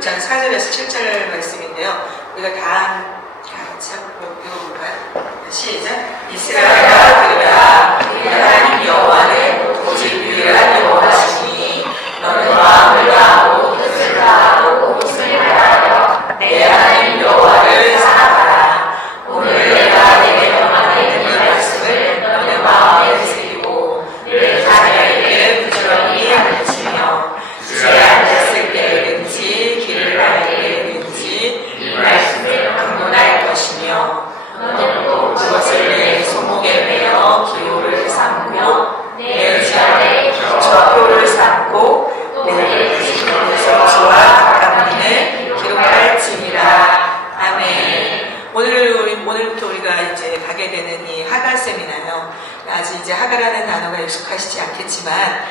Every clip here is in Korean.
6장 4절에서 7절 말씀인데요. 우리가 다 같이 한번 읽어볼까요? 시작. 이스라엘아 들으라. 네 하나님 여호와는 오직 유일한 여호와시니 너는 마음을 다하고 뜻을 다하고 힘을 다하여 내 하나님 여호와를 사랑하라. 오늘 내가 내게 명하는 이 말씀을 너는 마음에 새기고 늘 자녀에게 부지런히 가르치며 집에 앉았을 때든지 길을 갈 때든지 이 말씀을 강론할 것이며 너는 또 그것을 내 손목에 매어 기호를 삼고 내 의지안에 기초표를 삼고 내 성소와 가문에 기록할지니라. 아멘. 오늘부터 우리가 이제 가게 되는 이 하가 세미나요. 아직 이제 하가라는 단어가 익숙하시지 않겠지만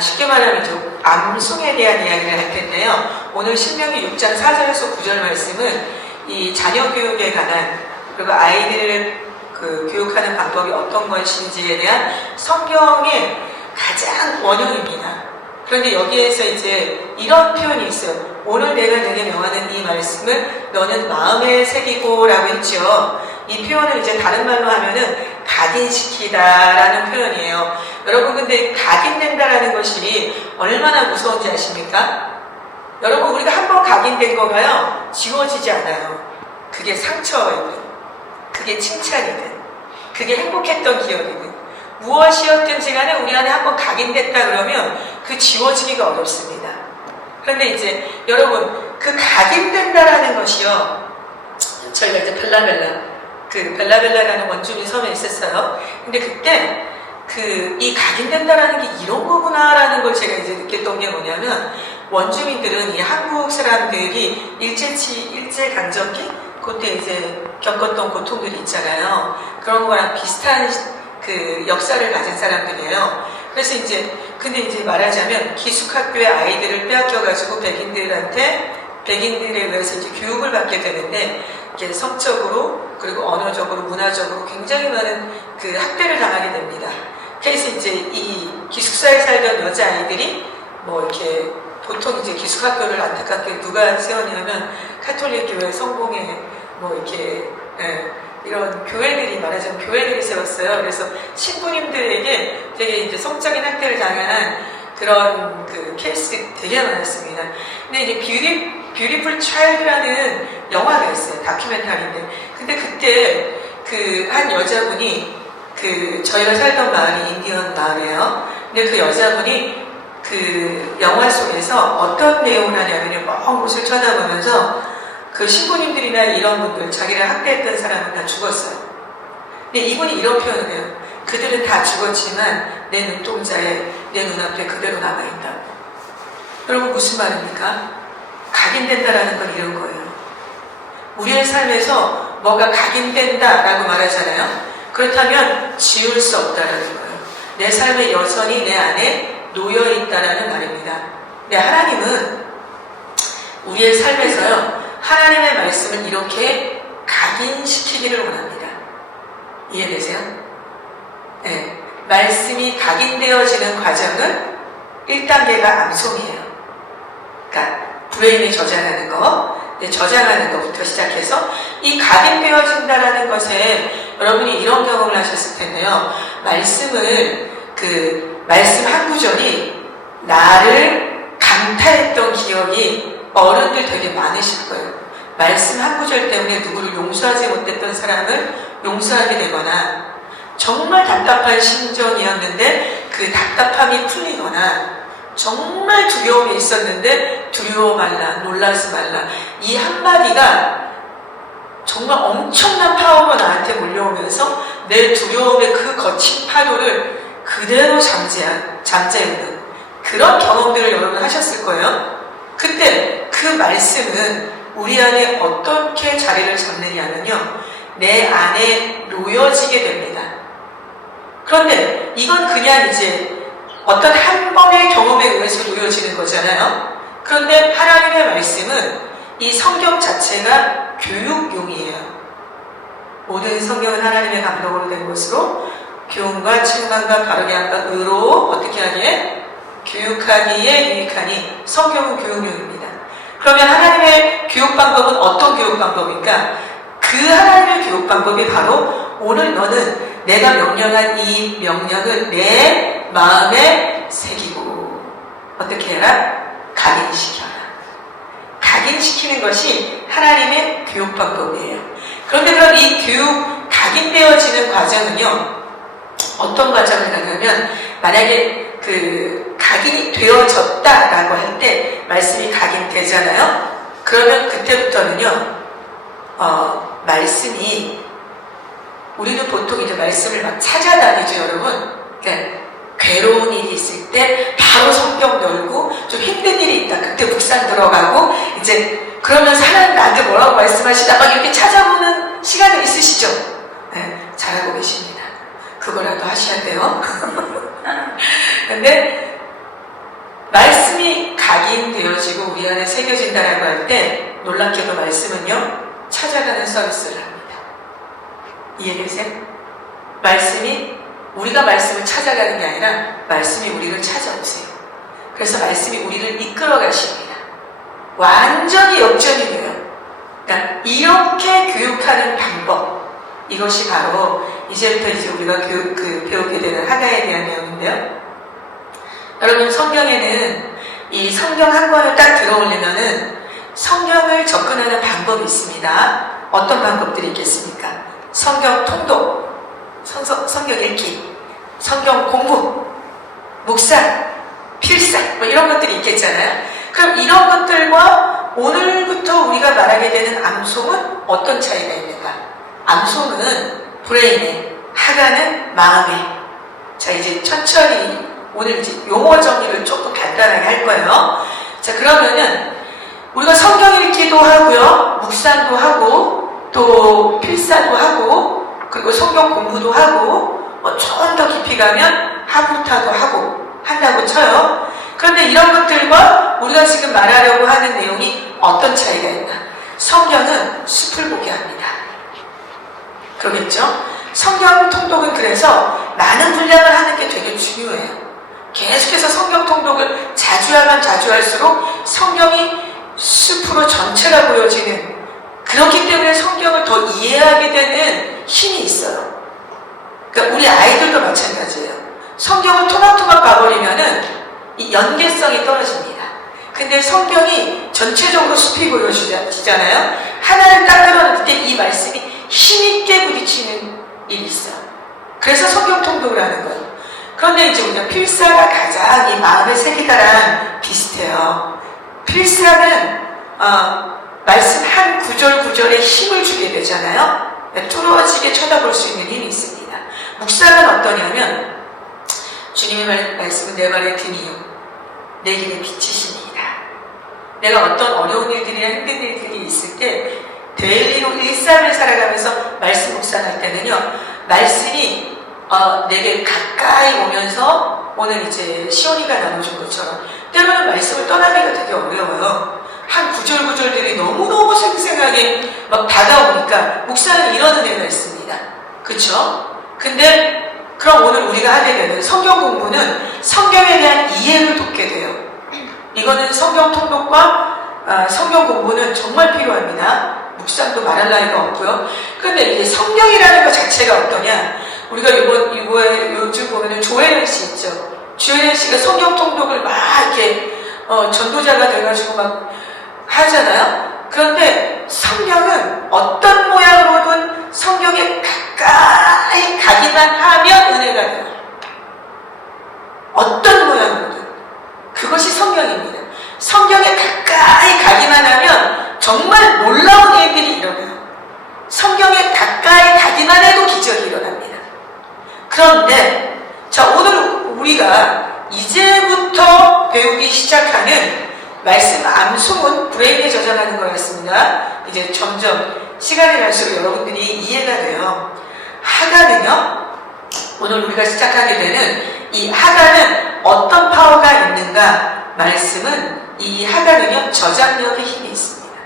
쉽게 말하면 좀 암송에 대한 이야기를 할 텐데요. 오늘 신명기 6장 4절에서 9절 말씀은 이 자녀 교육에 관한 그리고 아이들을 교육하는 방법이 어떤 것인지에 대한 성경의 가장 원형입니다. 그런데 여기에서 이제 이런 표현이 있어요. 오늘 내가 내게 명하는 이 말씀을 너는 마음에 새기고 라고 했죠. 이 표현을 이제 다른 말로 하면은 각인시키다라는 표현이에요. 여러분 근데 각인된다라는 것이 얼마나 무서운지 아십니까? 여러분 우리가 한번 각인된 거가요 지워지지 않아요. 그게 상처이든 그게 칭찬이든 그게 행복했던 기억이든 무엇이었든지 간에 우리 안에 한번 각인됐다 그러면 그 지워지기가 어렵습니다. 그런데 이제 여러분 그 각인된다라는 것이요, 저희가 이제 벨라벨라라는 원주민 섬에 있었어요. 근데 그때 이 각인된다라는 게 이런 거구나라는 걸 제가 이제 느꼈던 게 뭐냐면, 원주민들은 이 한국 사람들이 일제강점기 그때 이제 겪었던 고통들이 있잖아요. 그런 거랑 비슷한 그 역사를 가진 사람들이에요. 그래서 근데 이제 말하자면 기숙학교의 아이들을 빼앗겨가지고 백인들에 의해서 이제 교육을 받게 되는데, 이게 성적으로 그리고 언어적으로 문화적으로 굉장히 많은 그 학대를 당하게 됩니다. 그래서 이제 이 기숙사에 살던 여자아이들이 뭐 이렇게 보통 이제 기숙학교를 안타깝게 누가 세웠냐면 카톨릭 교회 성공회 뭐 이렇게 이런 교회들이 말하자면 교회들이 세웠어요. 그래서 신부님들에게 되게 이제 성적인 학대를 당한 그런 그 케이스 되게 많았습니다. 근데 이제 뷰티풀 차일드라는 영화가 있어요. 다큐멘터리인데. 근데 그때 그 한 여자분이 저희가 살던 마을이 인디언 마을이에요. 근데 그 여자분이 그 영화 속에서 어떤 내용을 하냐면 먼 곳을 쳐다보면서 그 신부님들이나 이런 분들, 자기를 학대했던 사람은 다 죽었어요. 근데 이분이 이런 표현을 해요. 그들은 다 죽었지만 내 눈동자에, 내 눈앞에 그대로 남아있다. 여러분 무슨 말입니까? 각인된다라는 건 이런 거예요. 우리의 삶에서 뭐가 각인된다라고 말하잖아요. 그렇다면 지울 수 없다라는 거예요. 내 삶에 여전히 내 안에 놓여있다라는 말입니다. 근데 하나님은 우리의 삶에서요, 하나님의 말씀을 이렇게 각인시키기를 원합니다. 이해되세요? 네. 말씀이 각인되어지는 과정은 1단계가 암송이에요. 그러니까 브레인에 저장하는 거, 저장하는 것부터 시작해서 이 각인되어진다라는 것에 여러분이 이런 경험을 하셨을 텐데요. 말씀 한 구절이 나를 강타했던 기억이 어른들 되게 많으실 거예요. 말씀 한 구절 때문에 누구를 용서하지 못했던 사람을 용서하게 되거나, 정말 답답한 심정이었는데 그 답답함이 풀리거나, 정말 두려움이 있었는데 두려워 말라, 놀라지 말라, 이 한마디가 정말 엄청난 파워가 나한테 몰려오면서 내 두려움의 그 거친 파도를 그대로 잠재우는 그런 경험들을 여러분 하셨을 거예요. 그때 그 말씀은 우리 안에 어떻게 자리를 잡느냐면요, 내 안에 놓여지게 됩니다. 그런데 이건 그냥 이제 어떤 한 번의 경험에 의해서 놓여지는 거잖아요. 그런데 하나님의 말씀은 이 성경 자체가 교육용이에요. 모든 성경은 하나님의 감동으로 된 것으로 교훈과 책망과 바르게 함과 의로 어떻게 하기에? 교육하기에 유익하니 성경은 교육용입니다. 그러면 하나님의 교육 방법은 어떤 교육 방법인가? 그 하나님의 교육 방법이 바로 오늘 너는 내가 명령한 이 명령을 내 마음에 새기고 어떻게 해라? 각인시켜라. 각인시키는 것이 하나님의 교육 방법이에요. 그런데 그럼 이 교육 각인되어지는 과정은요, 어떤 과정을 가냐면, 만약에 그 각인이 되어졌다라고 할 때 말씀이 각인되잖아요. 그러면 그때부터는요, 말씀이, 우리는 보통 이제 말씀을 막 찾아다니죠, 여러분. 그러니까 괴로운 일이 있을 때 바로 성경 열고, 좀 힘든 일이 있다, 그때 묵상 들어가고, 이제 그러면서 하나님 나한테 뭐라고 말씀하시다 막 이렇게 찾아보는 시간이 있으시죠? 네, 잘하고 계십니다. 그거라도 하셔야 돼요. 근데 말씀이 각인되어지고 우리 안에 새겨진다라고 할 때 놀랍게도 말씀은요, 찾아가는 서비스를 합니다. 이해되세요? 말씀이, 우리가 말씀을 찾아가는 게 아니라 말씀이 우리를 찾아오세요. 그래서 말씀이 우리를 이끌어 가십니다. 완전히 역전이 돼요. 그러니까 이렇게 교육하는 방법, 이것이 바로 이제부터 이제 우리가 배우게 되는 하가에 대한 내용인데요. 여러분, 성경에는 이 성경 한 권을 딱 들어오려면은 성경을 접근하는 방법이 있습니다. 어떤 방법들이 있겠습니까? 성경 통독, 성경 읽기, 성경 공부, 묵상, 필사, 뭐 이런 것들이 있겠잖아요. 그럼 이런 것들과 오늘부터 우리가 말하게 되는 암송은 어떤 차이가 있는가? 암송은 브레인에, 하가는 마음에. 자, 이제 천천히 오늘 이제 용어 정리를 조금 간단하게 할 거예요. 자, 그러면은 우리가 성경 읽기도 하고요, 묵상도 하고, 또 필사도 하고, 그리고 성경 공부도 하고, 좀 더 깊이 가면 하부타도 하고 한다고 쳐요. 그런데 이런 것들과 우리가 지금 말하려고 하는 내용이 어떤 차이가 있나? 성경은 숲을 보게 합니다. 그러겠죠? 성경 통독은 그래서 많은 분량을 하는 게 되게 중요해요. 계속해서 성경 통독을 자주 하면 자주 할수록 성경이 숲으로 전체가 보여지는, 그렇기 때문에 성경을 더 이해하게 되는 힘이 있어요. 그러니까 우리 아이들도 마찬가지예요. 성경을 토막토막 봐버리면은 이 연계성이 떨어집니다. 근데 성경이 전체적으로 숲이 보여지잖아요. 하나를 딱 끌어낼 때 이 말씀이 힘있게 부딪히는 일이 있어요. 그래서 성경 통독을 하는 거예요. 그런데 이제 우리가 필사가 가장 이 마음에 새기다랑 비슷해요. 필사는 말씀 한 구절 구절에 힘을 주게 되잖아요. 뚫어지게 쳐다볼 수 있는 힘이 있습니다. 묵상은 어떠냐면, 주님의 말씀은 내 발에 등이요 내 길에 빛이십니다. 내가 어떤 어려운 일들이나 힘든 일들이 있을 때 데일리로 일상을 살아가면서 말씀 묵상할 때는요, 말씀이 내게 가까이 오면서 오늘 이제 시온이가 나눠준 것처럼 때로는 말씀을 떠나기가 되게 어려워요. 한 구절구절들이 너무너무 생생하게 막 다가오니까 묵상은 이런 은혜가 있습니다. 그쵸? 근데 그럼 오늘 우리가 하게 되는 성경 공부는 성경에 대한 이해를 돕게 돼요. 이거는 성경 통독과 성경 공부는 정말 필요합니다. 묵상도 말할 나위가 없고요. 그런데 이제 성경이라는 것 자체가 어떠냐? 우리가 요즘 보면은 조혜련 씨 있죠. 조혜련 씨가 성경 통독을 막 이렇게 전도자가 돼가지고 막 하잖아요. 그런데 성경은 어떤 모양으로든 성경에 가까이 가기만 하면 은혜가 돼요. 어떤 모양으로든. 그것이 성경입니다. 성경에 가까이 가기만 하면 정말 놀라운 일들이 일어나요. 성경에 가까이 가기만 해도 기적이 일어납니다. 그런데 자, 오늘 우리가 이제부터 배우기 시작하는 말씀 암송은 브레인에 저장하는 거였습니다. 이제 점점 시간이 갈수록 여러분들이 이해가 돼요. 하가는요, 오늘 우리가 시작하게 되는 이 하가는 어떤 파워가 있는가? 말씀은 이 하가는요, 저장력의 힘이 있습니다.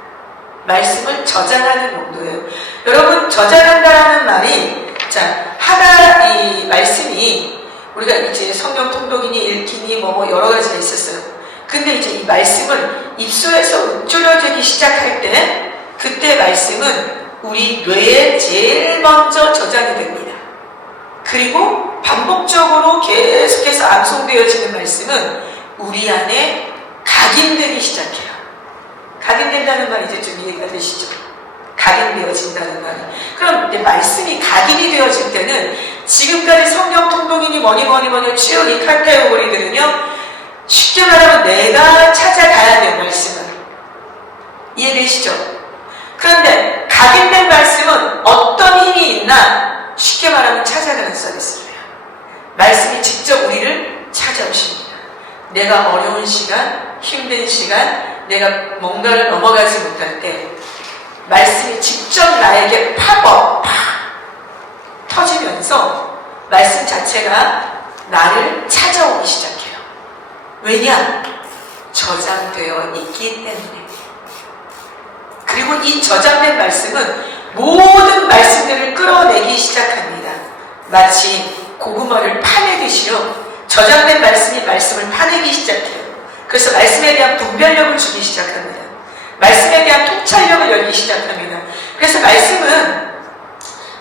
말씀을 저장하는 용도예요. 여러분, 저장한다라는 말이, 자, 하가 이 말씀이 우리가 이제 성경 통독이니 읽기니 뭐 여러 가지가 있었어요. 근데 이제 이 말씀을 입술에서 읊조려지기 시작할 때 그때 말씀은 우리 뇌에 제일 먼저 저장이 됩니다. 그리고 반복적으로 계속해서 암송되어지는 말씀은 우리 안에 각인되기 시작해요. 각인된다는 말 이제 좀 이해가 되시죠? 각인되어진다는 말이. 그럼 이제 말씀이 각인이 되어질 때는 지금까지 성경 통독이니 뭐니 쭉 이 카테고리들은요, 쉽게 말하면 내가 찾아가야 돼요, 말씀을. 이해되시죠? 그런데 각인된 말씀은 어떤 힘이 있나? 쉽게 말하면 찾아가는 서비스예요. 말씀이 직접 우리를 찾아오십니다. 내가 어려운 시간, 힘든 시간, 내가 뭔가를 넘어가지 못할 때 말씀이 직접 나에게 팍 터지면서 말씀 자체가 나를 찾아오기 시작해요. 왜냐? 저장되어 있기 때문에. 그리고 이 저장된 말씀은 모든 말씀들을 끌어내기 시작합니다. 마치 고구마를 파내듯이요. 저장된 말씀이 말씀을 파내기 시작해요. 그래서 말씀에 대한 분별력을 주기 시작합니다. 말씀에 대한 통찰력을 열기 시작합니다. 그래서 말씀은,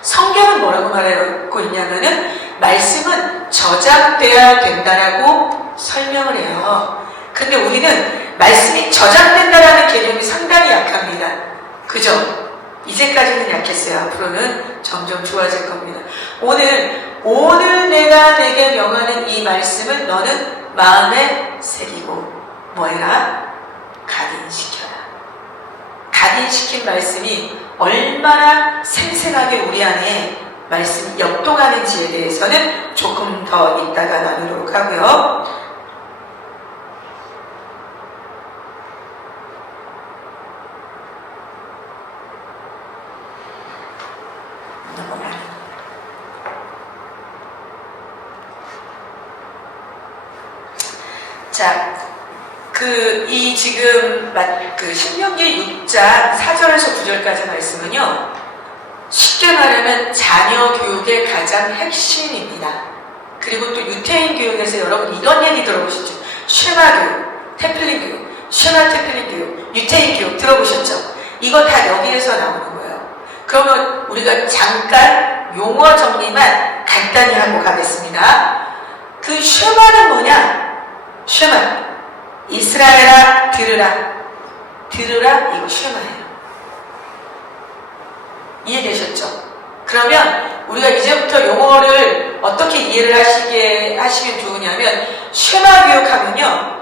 성경은 뭐라고 말하고 있냐면은 말씀은 저장돼야 된다라고 설명을 해요. 근데 우리는 말씀이 저장된다라는 개념이 상당히 약합니다. 그죠? 이제까지는 약했어요. 앞으로는 점점 좋아질 겁니다. 오늘 내가 내게 명하는 이 말씀을 너는 마음에 새기고 뭐해라? 각인시켜라. 각인시킨 말씀이 얼마나 생생하게 우리 안에 말씀이 역동하는지에 대해서는 조금 더 이따가 나누도록 하고요. 자, 지금 신명기 6장 4절에서 9절까지 말씀은요, 쉽게 말하면 자녀 교육의 가장 핵심입니다. 그리고 또 유태인 교육에서 여러분 이런 얘기 들어보셨죠? 쉐마 교육, 테플린 교육, 쉐마 테플린 교육, 유태인 교육 들어보셨죠? 이거 다 여기에서 나오는 거예요. 그러면 우리가 잠깐 용어 정리만 간단히 하고 가겠습니다. 그 쉐마는 뭐냐? 쉐마, 이스라엘아 들으라. 들으라, 이거 쉐마예요. 이해되셨죠? 그러면 우리가 이제부터 용어를 어떻게 이해를 하시면 좋으냐면, 쉐마 교육하면요,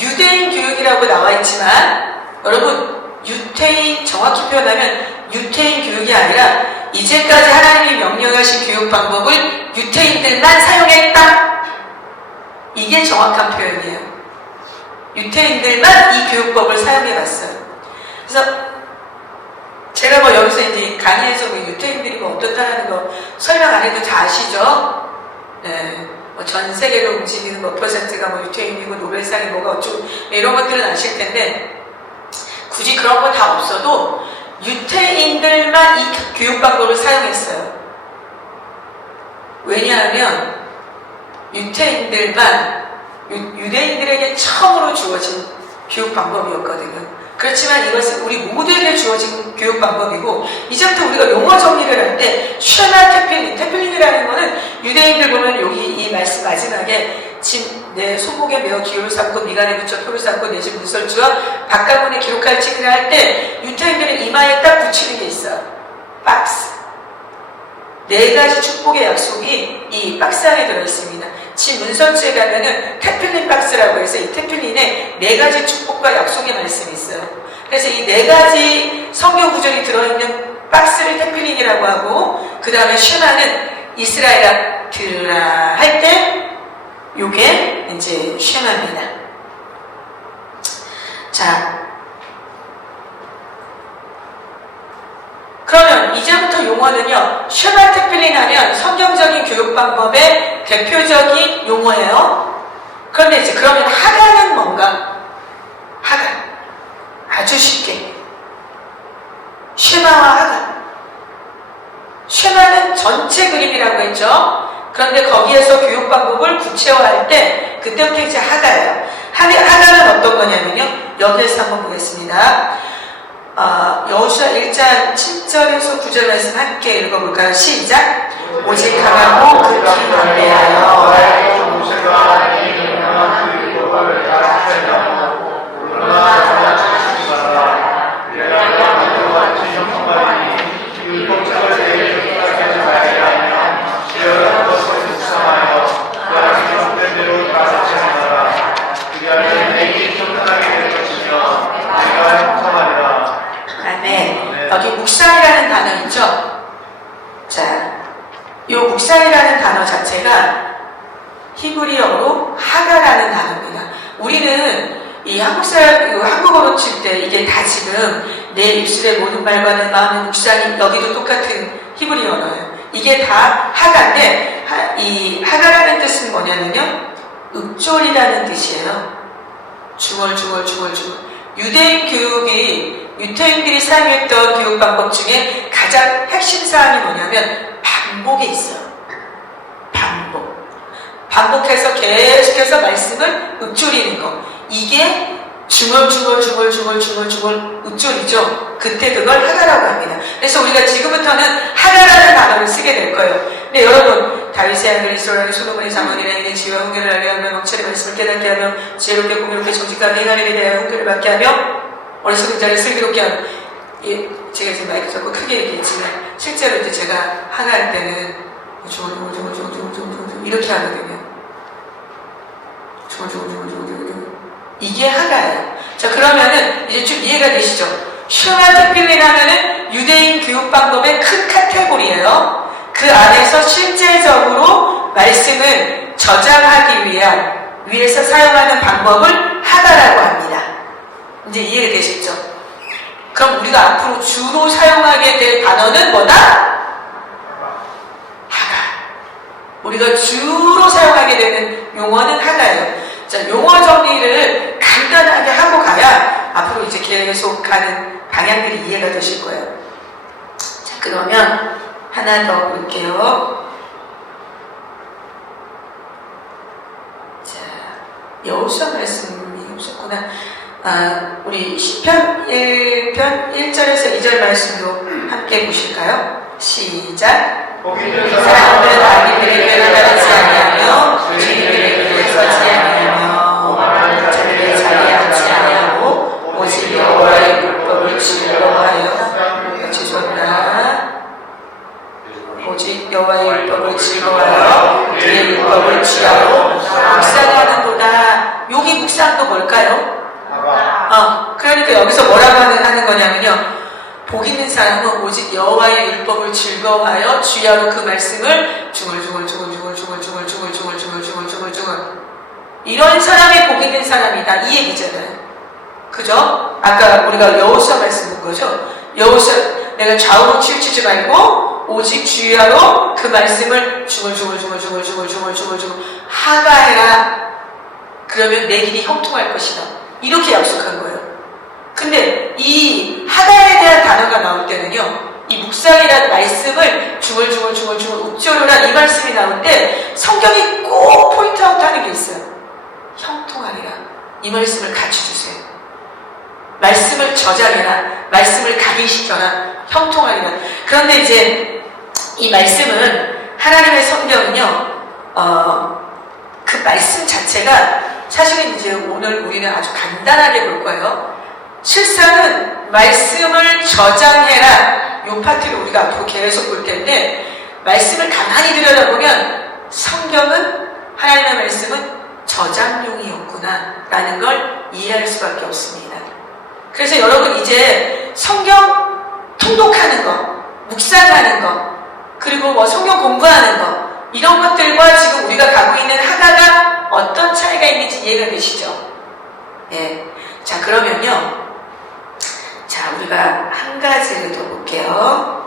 유대인 교육이라고 나와 있지만 여러분, 유태인, 정확히 표현하면 유태인 교육이 아니라 이제까지 하나님이 명령하신 교육 방법을 유태인들만 사용했다. 이게 정확한 표현이에요. 유태인들만 이 교육법을 사용해봤어요. 그래서 제가 여기서 이제 강의에서 유태인들이 어떻다는 거 설명 안 해도 다 아시죠? 네. 전 세계로 움직이는 몇 퍼센트가 유태인이고 노벨상이 뭐가 어쩌고 이런 것들은 아실 텐데, 굳이 그런 거 다 없어도 유태인들만 이 교육 방법을 사용했어요. 왜냐하면 유태인들만 유대인들에게 처음으로 주어진 교육 방법이었거든요. 그렇지만 이것은 우리 모두에게 주어진 교육 방법이고, 이제부터 우리가 용어 정리를 할 때 쉐마 테플린이라는 거는 유대인들 보면 여기 이 말씀 마지막에 내 손목에 메어 기호를 삼고 미간에 붙여 표를 삼고 내 집 문설주와 바깥문에 기록할 찍기를 할 때 유태인들은 이마에 딱 붙이는 게 있어요. 박스. 4가지 축복의 약속이 이 박스 안에 들어있습니다. 집 문설주에 가면은 테필린 박스라고 해서 이 테필린에 4가지 축복과 약속의 말씀이 있어요. 그래서 이 4가지 성경 구절이 들어있는 박스를 테필린이라고 하고, 그 다음에 쉐마는 이스라엘아 들으라 할 때 요게 이제 쉐마입니다. 자, 그러면 이제부터 용어는요, 쉐마 테필린 하면 성경적인 교육 방법의 대표적인 용어예요. 그런데 이제 그러면 하가는 뭔가? 하가. 아주 쉽게. 쉐마와 하가. 쉐마는 전체 그림이라고 했죠. 그런데 거기에서 교육 방법을 구체화할 때 그때부터 이제 하가예요. 하가는 어떤 거냐면요, 여기에서 한번 보겠습니다. 여호수아 1장 7절에서 9절 말씀 함께 읽어볼까요? 시작! 오직 강하고 극히 담대하여 여기 묵상이라는 단어 있죠? 자, 이 묵상이라는 단어 자체가 히브리어로 하가라는 단어입니다. 우리는 이 한국어로 칠 때 이게 다 지금 내 입술의 모든 말과 내 마음의 묵상이 여기도 똑같은 히브리 언어예요. 이게 다 하가인데 이 하가라는 뜻은 뭐냐면요, 읊조리라는 뜻이에요. 중얼중얼. 유대인들이 사용했던 교육 방법 중에 가장 핵심 사항이 뭐냐면 반복이 있어요. 반복해서 계속해서 말씀을 읊조리는 거. 이게 중얼중얼 읊조리죠. 그때 그걸 하가라고 합니다. 그래서 우리가 지금부터는 하가라는 단어를 쓰게 될 거예요. 근데 여러분, 다윗의 아들 이스라엘의 솔로몬의 자문이라 이는 지혜와 훈계를 알게 하며 명철의 말씀을 깨닫게 하며 지혜롭게 공의롭게 정직하게 행하는 일에 대하여 훈계를 받게 하며 어리석은 자를 슬기롭게 하며, 제가 지금 마이크 잡고 크게 얘기했지만 실제로 이제 제가 하나할 때는 이렇게 하거든요. 이게 하가예요. 자, 그러면은 이제 좀 이해가 되시죠? 슈나 특필린 하면은 유대인 교육 방법의 큰 카테고리예요. 그 안에서 실제적으로 말씀을 저장하기 위해서 사용하는 방법을 하가라고 합니다. 이제 이해가 되시죠? 그럼 우리가 앞으로 주로 사용하게 될 단어는 뭐다? 하가. 우리가 주로 사용하게 되는 용어는 하가예요. 자, 용어 정리를 간단하게 하고 가야 앞으로 이제 계속 가는 방향들이 이해가 되실 거예요. 자, 그러면 하나 더 볼게요. 자, 여호수아 말씀이 없었구나. 우리 시편 1편 1절에서 2절 말씀도 함께 보실까요? 시작! 사람들은 아기들의 꾀를 따르지 아니하며 주인들의 길에 서지 아니하며 자기의 자리에 앉지 아니하고 오직 여호와의 율법을 즐거워하여 죄송합니다. 오직 여호와의 율법을 즐거워하여 그의 율법을 취하고 묵상하는도다. 여기 묵상도 뭘까요? 그러니까 여기서 뭐라고 하는 거냐면요, 복 있는 사람은 오직 여호와의 율법을 즐거워하여 주야로 그 말씀을 중얼중얼 이런 사람이 복 있는 사람이다, 이 얘기잖아요. 그죠? 아까 우리가 여호수아 말씀 본 거죠. 여호수아, 내가 좌우로 치우치지 말고 오직 주야로 그 말씀을 중얼중얼 하가해라. 그러면 내 길이 형통할 것이다. 이렇게 약속한 거예요. 근데 이 하가에 대한 단어가 나올 때는요, 이 묵상이라는 말씀을 중얼중얼 읊조려라, 이 말씀이 나올 때 성경이 꼭 포인트아웃 하는 게 있어요. 형통하리라. 이 말씀을 갖춰주세요. 말씀을 저장해라. 말씀을 각인시켜라. 형통하리라. 그런데 이제 이 말씀은, 하나님의 성경은요, 그 말씀 자체가 사실은 이제 오늘 우리는 아주 간단하게 볼 거예요. 실상은 말씀을 저장해라. 이 파트를 우리가 앞으로 계속 볼 텐데, 말씀을 가만히 들여다보면 성경은, 하나님의 말씀은 저장용이었구나 라는 걸 이해할 수밖에 없습니다. 그래서 여러분, 이제 성경 통독하는 거, 묵상하는 거, 그리고 뭐 성경 공부하는 거, 이런 것들과 지금 우리가 가고 있는 하가가 어떤 차이가 있는지 이해가 되시죠? 예. 자, 그러면요, 자, 우리가 한 가지를 더 볼게요.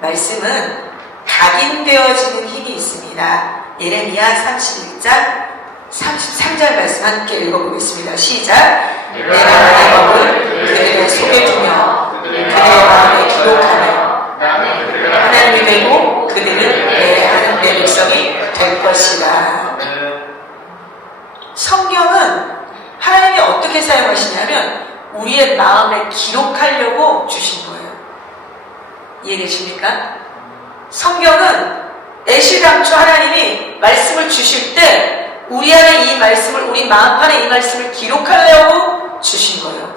말씀은 각인되어지는 힘이 있습니다. 예레미야 31장 33절 말씀 함께 읽어보겠습니다. 시작! 내가 나의 법을 그들의 속에 두며 그들의 마음에 기록하며 하나님이 되고 그들은 내 백성이 될 것이다. 성경은 하나님이 어떻게 어떻게 사용하시냐면 우리의 마음에 기록하려고 주신 거예요. 이해되십니까? 성경은 애시당초 하나님이 말씀을 주실 때 우리 안에 이 말씀을, 우리 마음판에 이 말씀을 기록하려고 주신 거예요.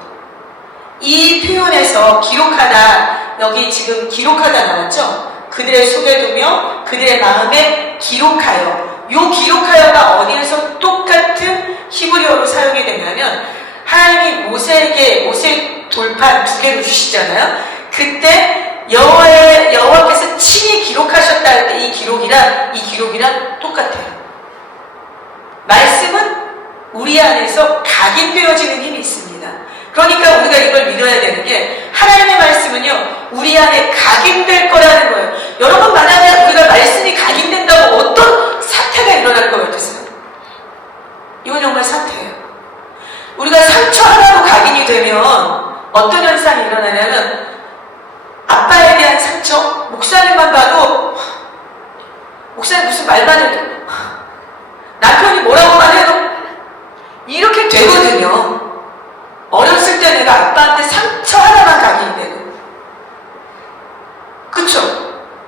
이 표현에서 기록하다, 여기 지금 기록하다 나왔죠? 그들의 속에 두며 그들의 마음에 기록하여. 요 기록하여가 어디에서 똑같은 히브리어로 사용이 되냐면 하나님이 모세에게 돌판 2개를 주시잖아요. 그때 여호와께서 친히 기록하셨다 할 때 이 기록이랑 똑같아요. 말씀은 우리 안에서 각인되어지는 힘이 있습니다. 그러니까 우리가 이걸 믿어야 되는 게 하나님의 말씀은요 우리 안에 각인될 거라는 거예요. 여러분 만약에 우리가 말씀이 각인된다고 어떤 사태가 일어날 것 같으세요? 이건 정말 사태예요. 우리가 상처 하나로 각인이 되면 어떤 현상이 일어나냐면 아빠에 대한 상처, 목사님만 봐도 목사님 무슨 말만 해도 남편이 뭐라고만 해도 이렇게 되거든요. 어렸을 때 내가 아빠한테 상처 하나만 각인이 되고 그쵸?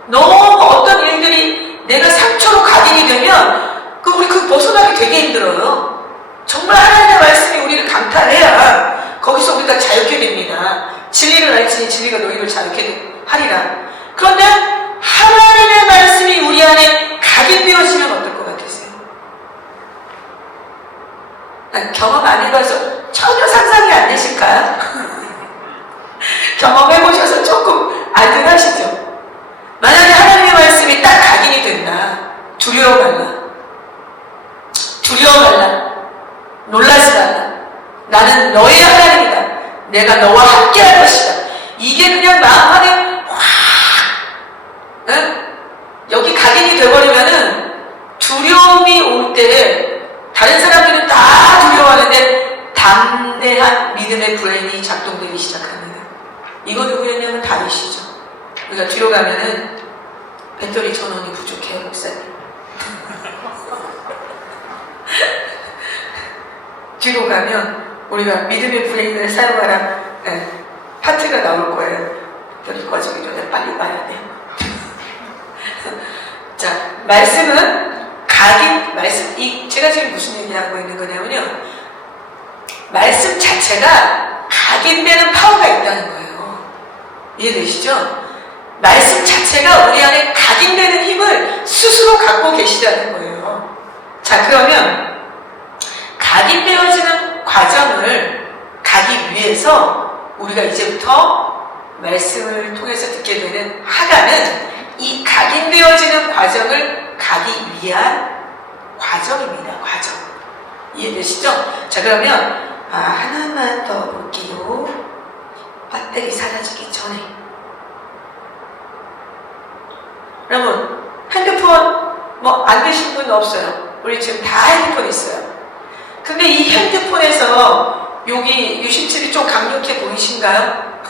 너무 어떤 일들이 내가 상처로 각인이 되면 우리 벗어나기 되게 힘들어요. 정말 하나님의 말씀이 우리를 강탈해야 거기서 우리가 자유케 됩니다. 진리를 알지니 진리가 너희를 자유케 하리라. 그런데 하나님의 말씀이 우리 안에 각인되어지면 어떨 것 같으세요? 경험 안 해봐서 전혀 상상이 안 되실까요? 경험해보셔서 조금 알뜰하시죠? 만약에 하나님의 말씀이 딱 각인이 된다. 두려워 말라. 놀라지 말라. 나는 너의 하나님이다. 내가 너와 함께 할 것이다. 이게 그냥 마음 안에 확 여기 각인이 돼버리면은 두려움이 올 때 다른 사람들은 다 두려워하는데 담대한 믿음의 브레인이 작동되기 시작합니다. 이거 누구였냐면 다윗이죠. 우리가 뒤로 가면은 배터리 전원이 부족해요, 목사님. 뒤로 가면 우리가 믿음의 브레인을 사용하라 파트가 나올 거예요. 배터리 꺼지기 전에 빨리 봐야 돼. 자, 말씀은 제가 지금 무슨 얘기하고 있는 거냐면요. 말씀 자체가 각인되는 파워가 있다는 거예요. 이해되시죠? 말씀 자체가 우리 안에 각인되는 힘을 스스로 갖고 계시다는 거예요. 자, 그러면 각인되어지는 과정을 가기 위해서 우리가 이제부터 말씀을 통해서 듣게 되는 하가는 이 각인되어지는 과정을 가기 위한 과정입니다. 과정. 이해되시죠? 자, 그러면 하나만 더 볼게요. 배터리 사라지기 전에. 여러분, 핸드폰 안 되신 분 없어요. 우리 지금 다 핸드폰 있어요. 근데 이 핸드폰에서 여기 유심칩이 좀 강력해 보이신가요?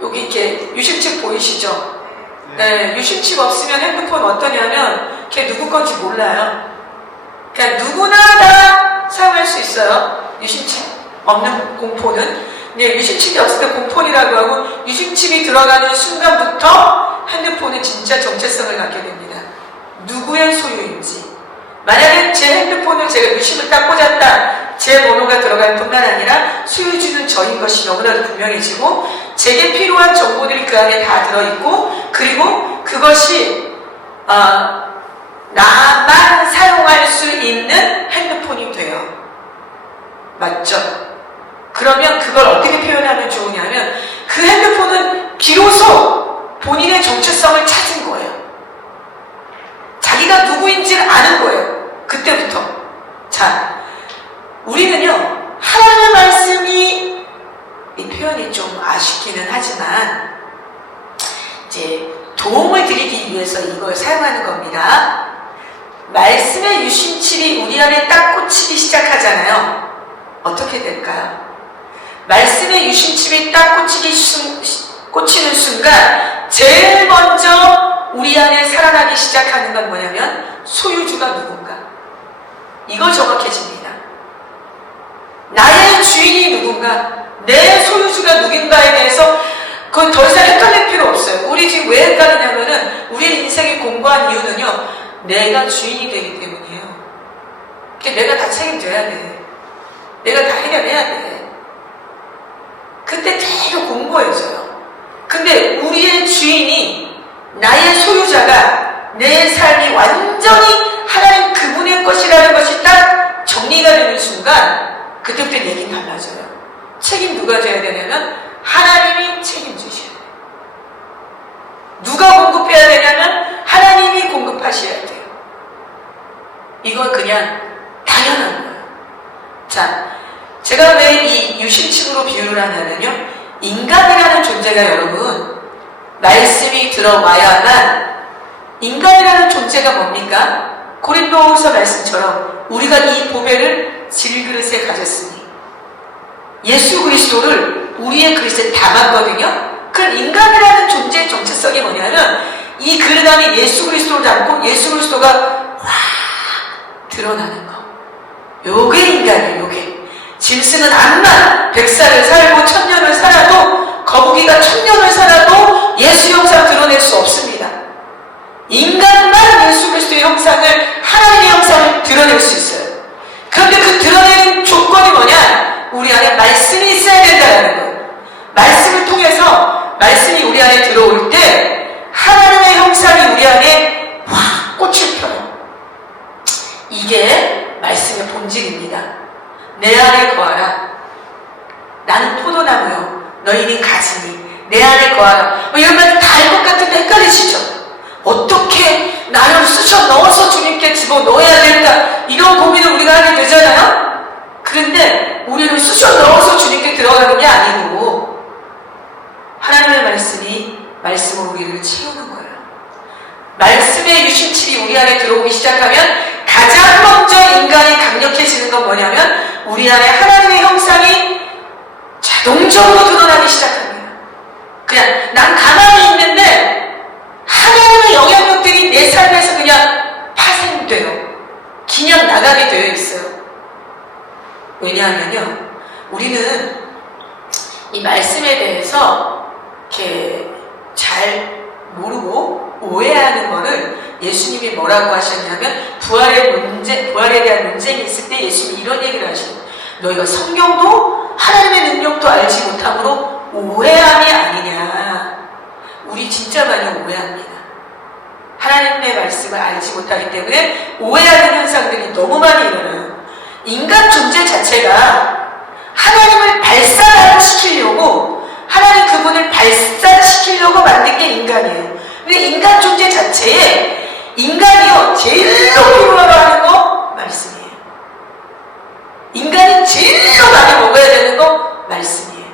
여기 이렇게 유심칩 보이시죠? 네, 유심칩 없으면 핸드폰 어떠냐면 걔 누구 건지 몰라요. 그냥 누구나 다 사용할 수 있어요. 유심칩 없는 공포는. 근데 유심칩이 없을 때 공폰이라고 하고 유심칩이 들어가는 순간부터 핸드폰은 진짜 정체성을 갖게 됩니다. 누구의 소유인지. 만약에 제 핸드폰을 제가 유심을 딱 꽂았다. 제 번호가 들어갈 뿐만 아니라 소유주는 저인 것이 너무나도 분명해지고 제게 필요한 정보들이 그 안에 다 들어있고 그리고 그것이 나만 사용할 수 있는 핸드폰이 돼요. 맞죠? 그러면 그걸 어떻게 표현하면 좋으냐면 그 핸드폰은 비로소 본인의 정체성을 찾은 거예요. 자기가 누구인지를 아는 거예요. 그때부터. 자, 우리는요, 하나님의 말씀이, 이 표현이 좀 아쉽기는 하지만, 이제 도움을 드리기 위해서 이걸 사용하는 겁니다. 말씀의 유심칩이 우리 안에 딱 꽂히기 시작하잖아요. 어떻게 될까요? 말씀의 유심칩이 딱 꽂히는 순간, 제일 먼저 우리 안에 살아나기 시작하는 건 뭐냐면, 소유주가 누군가. 이거 정확해집니다. 나의 주인이 누군가, 내 소유주가 누군가에 대해서 그건 더 이상 헷갈릴 필요 없어요. 우리 지금 왜 헷갈리냐면은 우리 인생이 공부한 이유는요, 내가 주인이 되기 때문이에요. 그러니까 내가 다 책임져야 돼. 내가 다 해결해야 돼. 그때 되게 공부해져요. 근데 우리의 주인이, 나의 소유자가 내 삶이 완전히 하나님 그분의 것이라는 것이 딱 정리가 되는 순간 그때부터 얘기는 달라져요. 책임 누가 져야 되냐면 하나님이 책임지셔야 돼요. 누가 공급해야 되냐면 하나님이 공급하셔야 돼요. 이건 그냥 당연한 거예요. 자, 제가 왜 이 유심칩으로 비유를 하냐면요, 인간이라는 존재가 여러분 말씀이 들어와야만, 인간이라는 존재가 뭡니까? 고린도후서 말씀처럼 우리가 이 보배를 질그릇에 가졌으니 예수 그리스도를 우리의 그릇에 담았거든요. 그럼 인간이라는 존재의 정체성이 뭐냐면 이 그릇 안에 예수 그리스도를 담고 예수 그리스도가 확 드러나는 거. 요게 인간이에요. 요게. 짐승은 암만 100살을 살고 1000년을 살아도, 거북이가 1000년을 살아도 예수 형상 드러낼 수 없습니다. 인간만 예수 그리스도의 형상을, 하나님의 형상을 드러낼 수 있어요. 그런데 그 드러내는 조건이 뭐냐? 우리 안에 말씀이 있어야 된다는 거예요. 말씀을 통해서 말씀이 우리 안에 들어올 때 하나님의 형상이 우리 안에 확 꽃을 펴요. 이게 말씀의 본질입니다. 내 안에 거하라. 나는 포도나무요, 너희는 가지니 내 안에 거하라. 이런 말 다 알 것 같은데 헷갈리시죠? 어떻게 나를 쑤셔 넣어서 주님께 집어넣어야 된다, 이런 고민을 우리가 하게 되잖아요. 그런데 우리를 쑤셔 넣어서 주님께 들어가는 게 아니고 하나님의 말씀이 말씀으로 우리를 채우는 거예요. 말씀의 유심칩이 우리 안에 들어오기 시작하면 가장 먼저 인간이 강력해지는 건 뭐냐면 우리 안에 하나님의 형상이 자동적으로 드러나기 시작합니다. 그냥 난 가만히 있는데 하나님의 영향력들이 내 삶에서 그냥 파생돼요. 그냥 나가게 되어 있어요. 왜냐하면요, 우리는 이 말씀에 대해서 이렇게 잘 모르고 오해하는 거를, 예수님이 뭐라고 하셨냐면 부활에 대한 논쟁이 있을 때 예수님이 이런 얘기를 하시는, 너희가 성경도 하나님의 능력도 알지 못함으로 오해함이 아니냐. 우리 진짜 많이 오해합니다. 하나님의 말씀을 알지 못하기 때문에 오해하는 현상들이 너무 많이 일어나요. 인간 존재 자체가 하나님을 발산시키려고, 하나님 그분을 발산시키려고 만든 게 인간이에요. 근데 인간 존재 자체에 인간이요, 제일로 필요로 하는 거 말씀이에요. 인간이 제일로 많이 먹어야 되는 거 말씀이에요.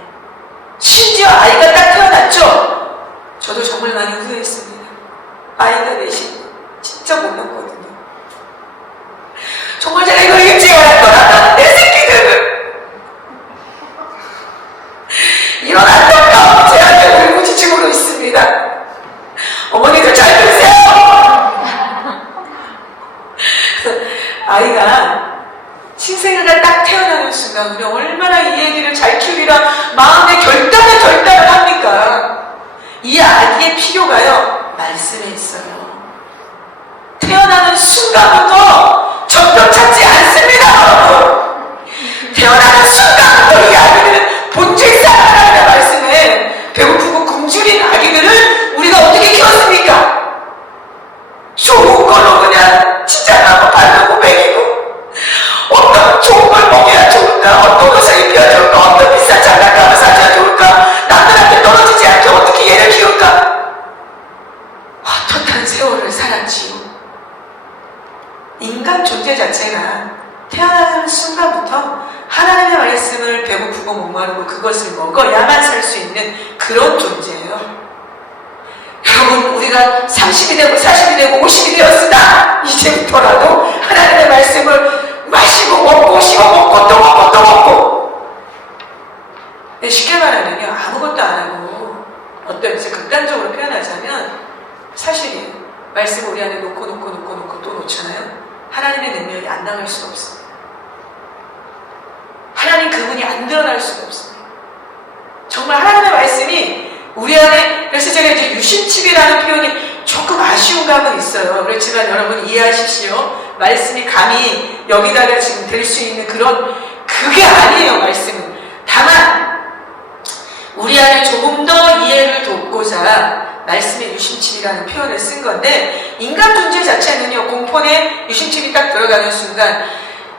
심지어 아이가 딱 태어났죠? 저도 정말 많이 후회했습니다. 아이가 넷이 진짜 몰랐거든요. 정말 제가 이걸 일찍 할 거야. 내 새끼들을. 이런 안타까운 제한테 울부짖음으로 있습니다. 어머니들 잘 들으세요. 아이가 신생아가 딱 태어나는 순간 우리 얼마나 이 얘기를 잘 키우리라 마음의 결단을 합니까? 이 아기의 필요가요, 말씀에 있어요. 태어나는 순간부터 전혀 찾지 않습니다, 여러분. 태어나는 순간부터 이 아기들은 본질상 하나님의 말씀에 배고프고 굶주린 아기들을 우리가 어떻게 키웠습니까? 좋은 걸로 그냥 칭찬하고 바르고 먹이고, 어떤 좋은 걸 먹여야 좋을까, 어떤 옷을 입혀야 좋을까, 어떤 비싼 장난감을 사줘야 좋을까, 남들한테 떨어지지 않게 어떻게 얘를 키울까. 헛헛한 세월을 살았지요. 인간 존재 자체가 태어나는 순간부터 하나님의 말씀을 배고프고 목마르고 그것을 먹어야만 살 수 있는 그런 존재예요. 여러분, 우리가 30이 되고 40이 되고 50이 되었으나 이제부터라도 하나님의 말씀을 마시고 먹고 씹어먹고 또 먹고 또 먹고. 쉽게 말하면요, 아무것도 안 하고 어떤 이제 극단적으로 표현하자면 사실이에요. 말씀 우리 안에 놓고 또 놓잖아요. 하나님의 능력이 안 나갈 수가 없습니다. 하나님 안 드러날 수가 없습니다. 정말 하나님의 말씀이 우리 안에, 그래서 제가 이제 유심칩이라는 표현이 조금 아쉬운 감은 있어요. 그렇지만 여러분 이해하십시오. 말씀이 감히 여기다가 지금 될 수 있는 그게 아니에요, 말씀은. 다만, 우리 안에 조금 더 이해를 돕고자 말씀의 유심칩이라는 표현을 쓴 건데, 인간 존재 자체는요, 공폰에 유심칩이 딱 들어가는 순간,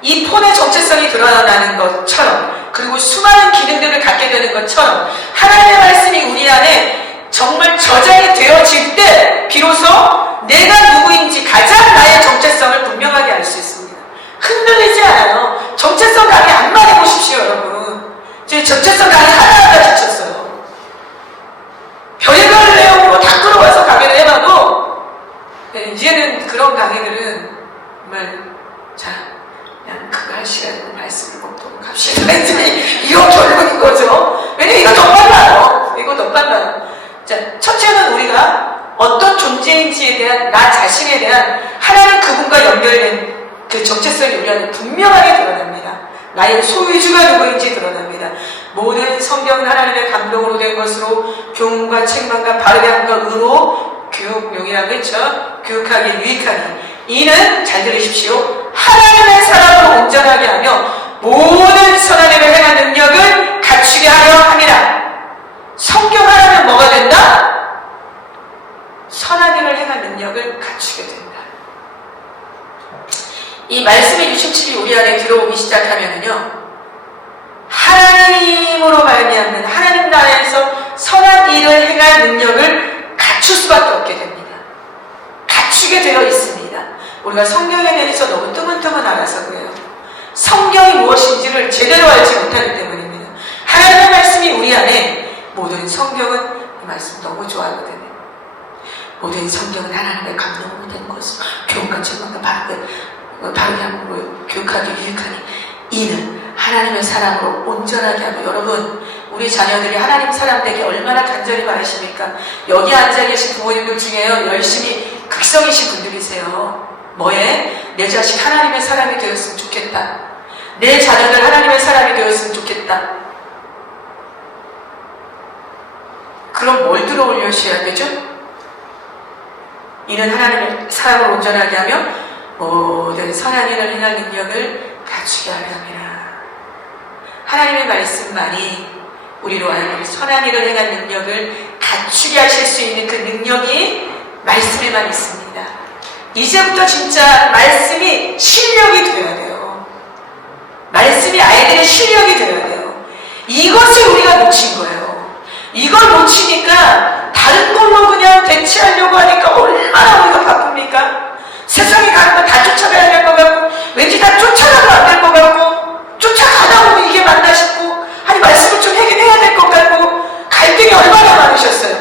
이 폰의 정체성이 드러나는 것처럼, 그리고 수많은 기능들을 갖게 되는 것처럼, 하나님의 말씀이 우리 안에 정말 저장이 되어질 때, 비로소 내가 누구인지 가장 나의 정체성을 분명하게 알 수 있습니다. 흔들리지 않아요. 정체성 강의 안만 해보십시오, 여러분. 제 정체성 강의 하나하나 지쳤어요. 별의별 내용으로 다 끌어와서 강의를 해봐도, 네, 이제는 그런 강의들은 정말, 자, 그냥 그거 할 시간에 말씀을 먹도록 합시다. 이런 결론인 거죠. 왜냐면 이거 더 빨라요. 이거 더 빨라요. 자, 첫째는 우리가 어떤 존재인지에 대한, 나 자신에 대한 하나님 그분과 연결된 그 정체성이 우리 안에 분명하게 드러납니다. 나의 소유주가 누구인지 드러납니다. 모든 성경은 하나님의 감동으로 된 것으로 교훈과 책망과 바르게 함과 의로 교육용이라고 했죠. 교육하기, 유익하기. 이는 잘 들으십시오. 하나님의 사람으로 온전하게 하며 모든 선한 일을 행한 능력을 갖추게 하려 함이라. 성경 하나는 뭐가 된다? 선한 일을 행한 능력을 갖추게 된다. 이 말씀의 유심칩이 우리 안에 들어오기 시작하면은요, 하나님으로 말미암는 하나님 나라에서 선한 일을 행할 능력을 갖출 수밖에 없게 됩니다. 갖추게 되어 있습니다. 우리가 성경에 대해서 너무 뜨문뜨문 알아서 그래요. 성경이 무엇인지를 제대로 알지 못하기 때문입니다. 하나님의 말씀이 우리 안에, 모든 성경은, 이 말씀 너무 좋아하거든요. 모든 성경은 하나님의 감동으로 된 것으로 교훈과 책망과 바르게 함으로 교육하기, 유익하니 이는 하나님의 사랑으로 온전하게 하고. 여러분, 우리 자녀들이 하나님 사람 되기 얼마나 간절히 바라십니까? 여기 앉아 계신 부모님들 중에요, 열심히 극성이신 분들이세요. 뭐에? 내 자식 하나님의 사람이 되었으면 좋겠다. 내 자녀들 하나님의 사람이 되었으면 좋겠다. 그럼 뭘 들어 올려주셔야 되죠? 이는 하나님의 사람을 온전하게 하며 모든 선한 일을 행할 능력을 갖추게 하려 함이라. 하나님의 말씀만이 우리로 하여금 선한 일을 행할 능력을 갖추게 하실 수 있는 그 능력이 말씀에만 있습니다. 이제부터 진짜 말씀이 실력이 되어야 돼요. 말씀이 아이들의 실력이 되어야 돼요. 이것을 우리가 놓친 거예요. 이걸 놓치니까 다른 걸로 그냥 대체하려고 하니까 얼마나 우리가 바쁩니까? 세상에 가는 거 다 쫓아가야 될 것 같고, 왠지 다 쫓아가도 안 될 것 같고, 쫓아가다 보면 이게 맞나 싶고, 아니 말씀을 좀 하긴 해야 될 것 같고, 갈등이 얼마나 많으셨어요.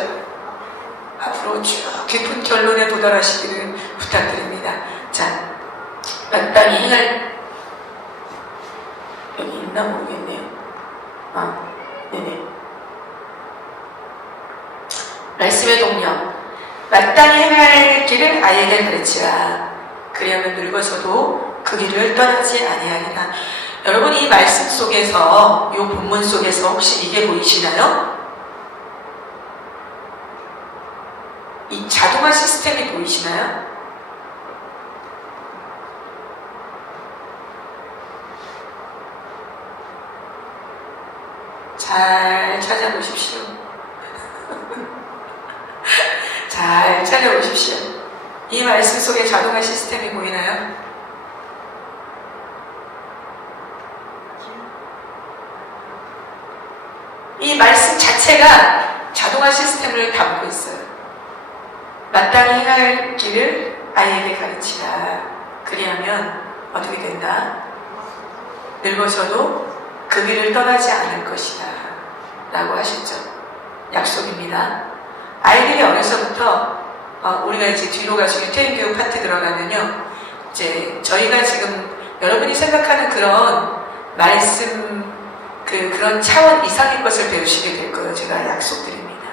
앞으로 쭉 깊은 결론에 도달하시기를 부탁드립니다. 자, 마땅히 행할, 여기 있나 모르겠네요. 네네. 말씀의 동력. 마땅히 행할 길을 아이에게 가르치라. 그리하면 늙어서도 그 길을 떠나지 아니하리라. 여러분, 이 말씀 속에서, 이 본문 속에서 혹시 이게 보이시나요? 이 자동화 시스템이 보이시나요? 잘 찾아보십시오. 잘 찾아보십시오. 이 말씀 속에 자동화 시스템이 보이나요? 이 말씀 자체가 자동화 시스템을 담고 있어요. 마땅히 행할 길을 아이에게 가르치라. 그리하면 어떻게 된다? 늙어서도 그 길을 떠나지 않을 것이다 라고 하셨죠. 약속입니다. 아이들이 어려서부터 우리가 이제 뒤로 가서 유태인 교육 파트 들어가면요, 이제 저희가 지금 여러분이 생각하는 그런 말씀 그런 차원 이상의 것을 배우시게 될 거예요. 제가 약속드립니다.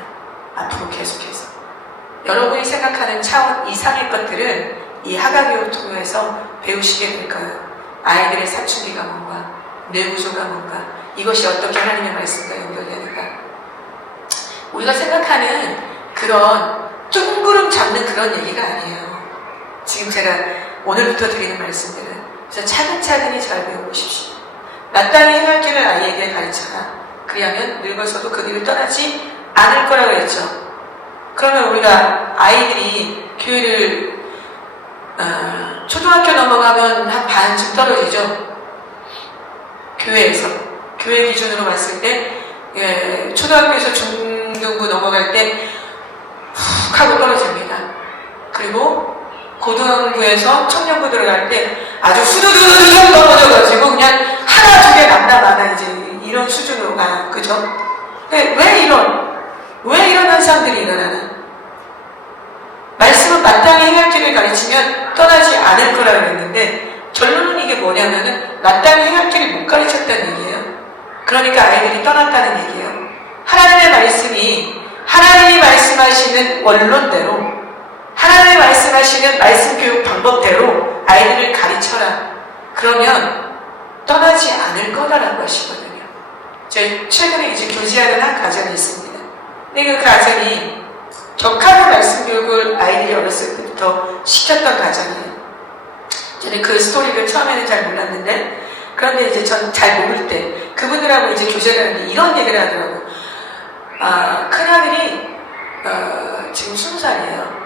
앞으로 계속해서 여러분이 생각하는 차원 이상의 것들은 이 하가교육을 통해서 배우시게 될 거예요. 아이들의 사춘기가 뭔가, 뇌구조가 뭔가, 이것이 어떻게 하나님의 말씀과 연결되는가? 우리가 생각하는 그런 뜬구름 잡는 그런 얘기가 아니에요. 지금 제가 오늘부터 드리는 말씀들은 그래서 차근차근히 잘 배워보십시오. 마땅히 행할 길을 아이에게 가르쳐라. 그리하면 늙어서도 그 길을 떠나지 않을 거라고 했죠. 그러면 우리가 아이들이 교회를 초등학교 넘어가면 한 반쯤 떨어지죠. 교회에서. 교회 기준으로 봤을 때 초등학교에서 중등부 넘어갈 때 훅 하고 떨어집니다. 그리고 고등부에서 청년부 들어갈 때 아주 후두두두두 넘어져가지고 그냥 하나 두 개 남나 마나 이제 이런 수준으로 가요. 그죠? 근데 왜 이런 현상들이 일어나나? 말씀은 마땅히 행할 길을 가르치면 떠나지 않을 거라고 했는데 결론은 이게 뭐냐면은 마땅히 행할 길을 못 가르쳤다는 얘기예요. 그러니까 아이들이 떠났다는 얘기예요. 하나님이 말씀하시는 원론대로 하나님이 말씀하시는 말씀 교육 방법대로 아이들을 가르쳐라. 그러면 떠나지 않을 거다라고 하시거든요. 저희 최근에 이제 교제하는 한 가정이 있습니다. 근데 그 가정이 격하게 말씀 교육을 아이들이 어렸을 때부터 시켰던 가정이에요. 저는 그 스토리를 처음에는 잘 몰랐는데, 그런데 이제 전 잘 모를 때 그분들하고 이제 교제를 하는데 이런 얘기를 하더라고요. 큰아들이 지금 20살이에요.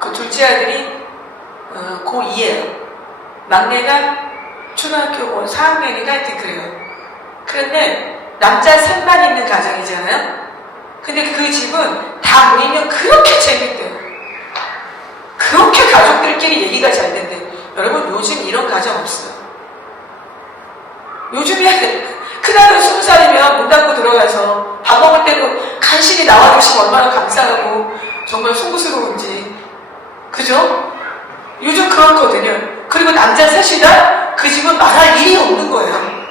그 둘째 아들이 고2예요. 막내가 초등학교 4학년인가 하여튼 그래요. 그런데 남자 셋만 있는 가정이잖아요. 근데 그 집은 다 모이면 그렇게 재밌대요. 그렇게 가족들끼리 얘기가 잘 된대요. 여러분 요즘 이런 가정 없어요. 요즘에 큰아들 20살이면 문 닫고 들어가서 밥 먹을 때도 간신히 나와주시면 얼마나 감사하고 정말 송구스러운지. 그죠? 요즘 그렇거든요. 그리고 남자 셋이다? 그 집은 말할 일이 없는 거예요.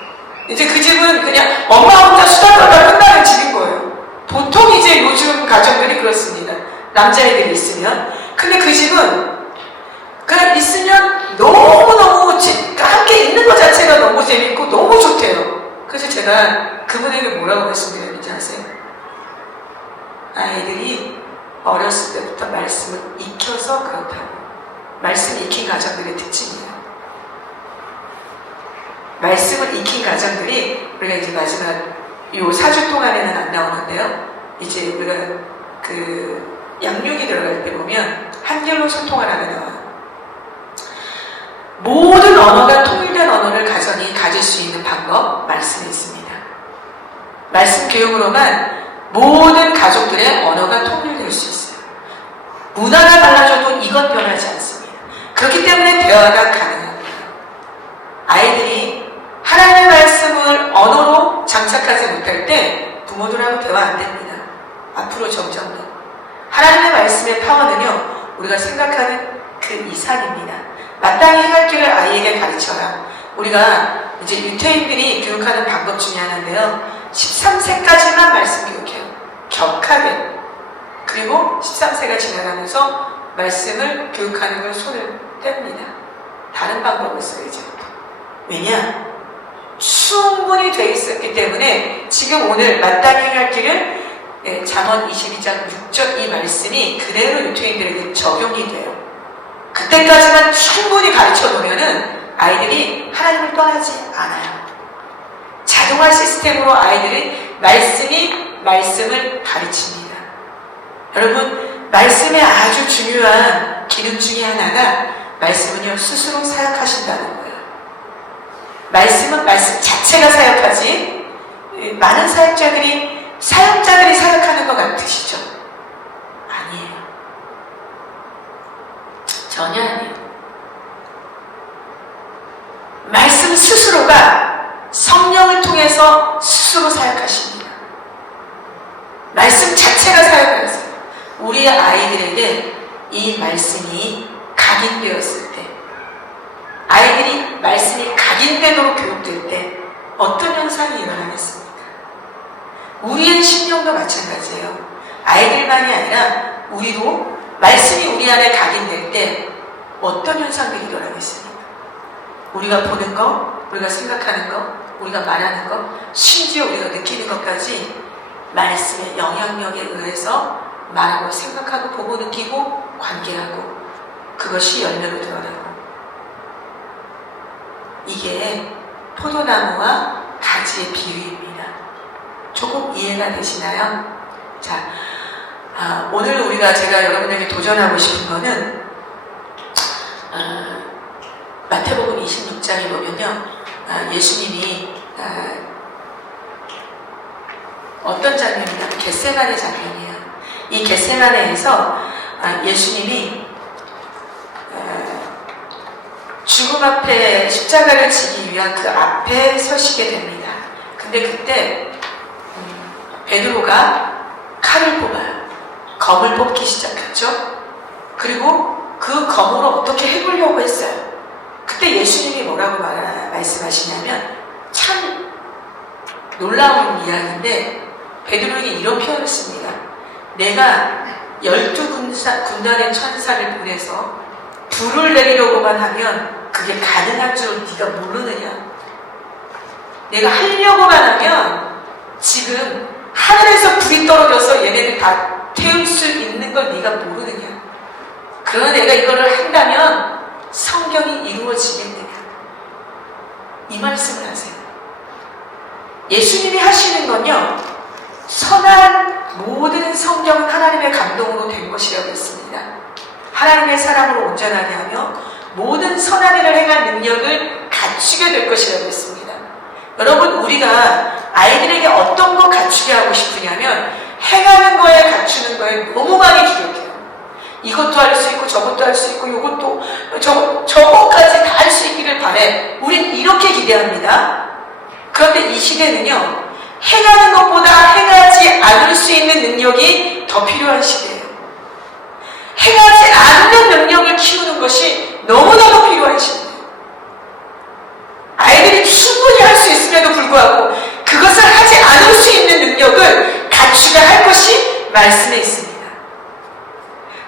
이제 그 집은 그냥 엄마 혼자 수다 떨다 끝나는 집인 거예요. 보통 이제 요즘 가정들이 그렇습니다. 남자애들이 있으면. 근데 그 집은 그냥 있으면 너무너무 함께 있는 것 자체가 너무 재밌고 너무 좋대요. 그래서 제가 그분에게 뭐라고 말씀드렸는지 아세요? 아이들이 어렸을 때부터 말씀을 익혀서 그렇다고. 말씀 익힌 가정들의 특징이에요. 말씀을 익힌 가정들이 우리가 이제 마지막 요 4주 동안에는 안 나오는데요. 이제 우리가 그 양육이 들어갈 때 보면 한글로 소통하라가 나와요. 모든 언어가 통일된 언어를 가정이 가질 수 있는 방법 말씀에 있습니다. 말씀 교육으로만 모든 가족들의 언어가 통일될 수 있어요. 문화가 달라져도 이건 변하지 않습니다. 그렇기 때문에 대화가 가능합니다. 아이들이 하나님의 말씀을 언어로 장착하지 못할 때 부모들하고 대화 안 됩니다. 앞으로 점점 더. 하나님의 말씀의 파워는요, 우리가 생각하는 그 이상입니다. 마땅히 행할 길을 아이에게 가르쳐라. 우리가 이제 유태인들이 교육하는 방법 중에 하나인데요. 13세까지만 말씀 교육해요. 격하게. 그리고 13세가 지나가면서 말씀을 교육하는 걸 손을 뗍니다. 다른 방법을 써야죠. 왜냐? 충분히 돼 있었기 때문에 지금 오늘 마땅히 행할 길을 잠언 22장 6절 이 말씀이 그대로 유태인들에게 적용이 돼요. 그때까지만 충분히 가르쳐 놓으면은 아이들이 하나님을 떠나지 않아요. 자동화 시스템으로 아이들이 말씀을 가르칩니다. 여러분, 말씀의 아주 중요한 기능 중에 하나가 말씀은요, 스스로 사역하신다는 거예요. 말씀은 말씀 자체가 사역하지, 많은 사역자들이 사역하는 것 같으시죠? 아니에요. 전혀 아니에요. 말씀 스스로가 성령을 통해서 스스로 사역하십니다. 말씀 자체가 사역하세요. 우리 아이들에게 이 말씀이 각인되었을 때, 아이들이 말씀이 각인되도록 교육될 때 어떤 현상이 일어나겠습니까? 우리의 심령도 마찬가지예요. 아이들만이 아니라 우리도 말씀이 우리 안에 각인될 때 어떤 현상들이 일어나겠습니까? 우리가 보는 거, 우리가 생각하는 거, 우리가 말하는 것, 심지어 우리가 느끼는 것까지 말씀의 영향력에 의해서 말하고 생각하고 보고 느끼고 관계하고 그것이 열매로 드러나고 이게 포도나무와 가지의 비유입니다. 조금 이해가 되시나요? 자, 오늘 제가 여러분에게 도전하고 싶은 거는 마태복음 26장에 보면요, 예수님이 어떤 장면이냐면 겟세마네 장면이에요. 이 겟세마네에서 예수님이 죽음 앞에 십자가를 지기 위한 그 앞에 서시게 됩니다. 근데 그때 베드로가 칼을 뽑아요. 검을 뽑기 시작했죠. 그리고 그 검으로 어떻게 해보려고 했어요. 그때 예수님이 뭐라고 말씀하시냐면 참 놀라운 이야기인데 베드로에게 이런 표현을 씁니다. 내가 12군단의 천사를 보내서 불을 내리려고만 하면 그게 가능한 줄 네가 모르느냐. 내가 하려고만 하면 지금 하늘에서 불이 떨어져서 얘네들 다 태울 수 있는 걸 네가 모르느냐. 그러나 내가 이거를 한다면 성경이 이루어지겠느냐. 이 말씀을 하세요. 예수님이 하시는 건요, 선한 모든 성경은 하나님의 감동으로 된 것이라고 했습니다. 하나님의 사람으로 온전하게 하며 모든 선한 일을 행할 능력을 갖추게 될 것이라고 했습니다. 여러분, 우리가 아이들에게 어떤 거 갖추게 하고 싶으냐면 행하는 거에 갖추는 거에 너무 많이 주력해요. 이것도 할 수 있고 저것도 할 수 있고 이것도 저것까지 다 할 수 있기를 바래. 우린 이렇게 기대합니다. 그런데 이 시대는요, 행하는 것보다 행하지 않을 수 있는 능력이 더 필요한 시대예요. 행하지 않는 능력을 키우는 것이 너무나도 필요한 시대예요. 아이들이 충분히 할 수 있음에도 불구하고 그것을 하지 않을 수 있는 능력을 갖추게 할 것이 말씀에 있습니다.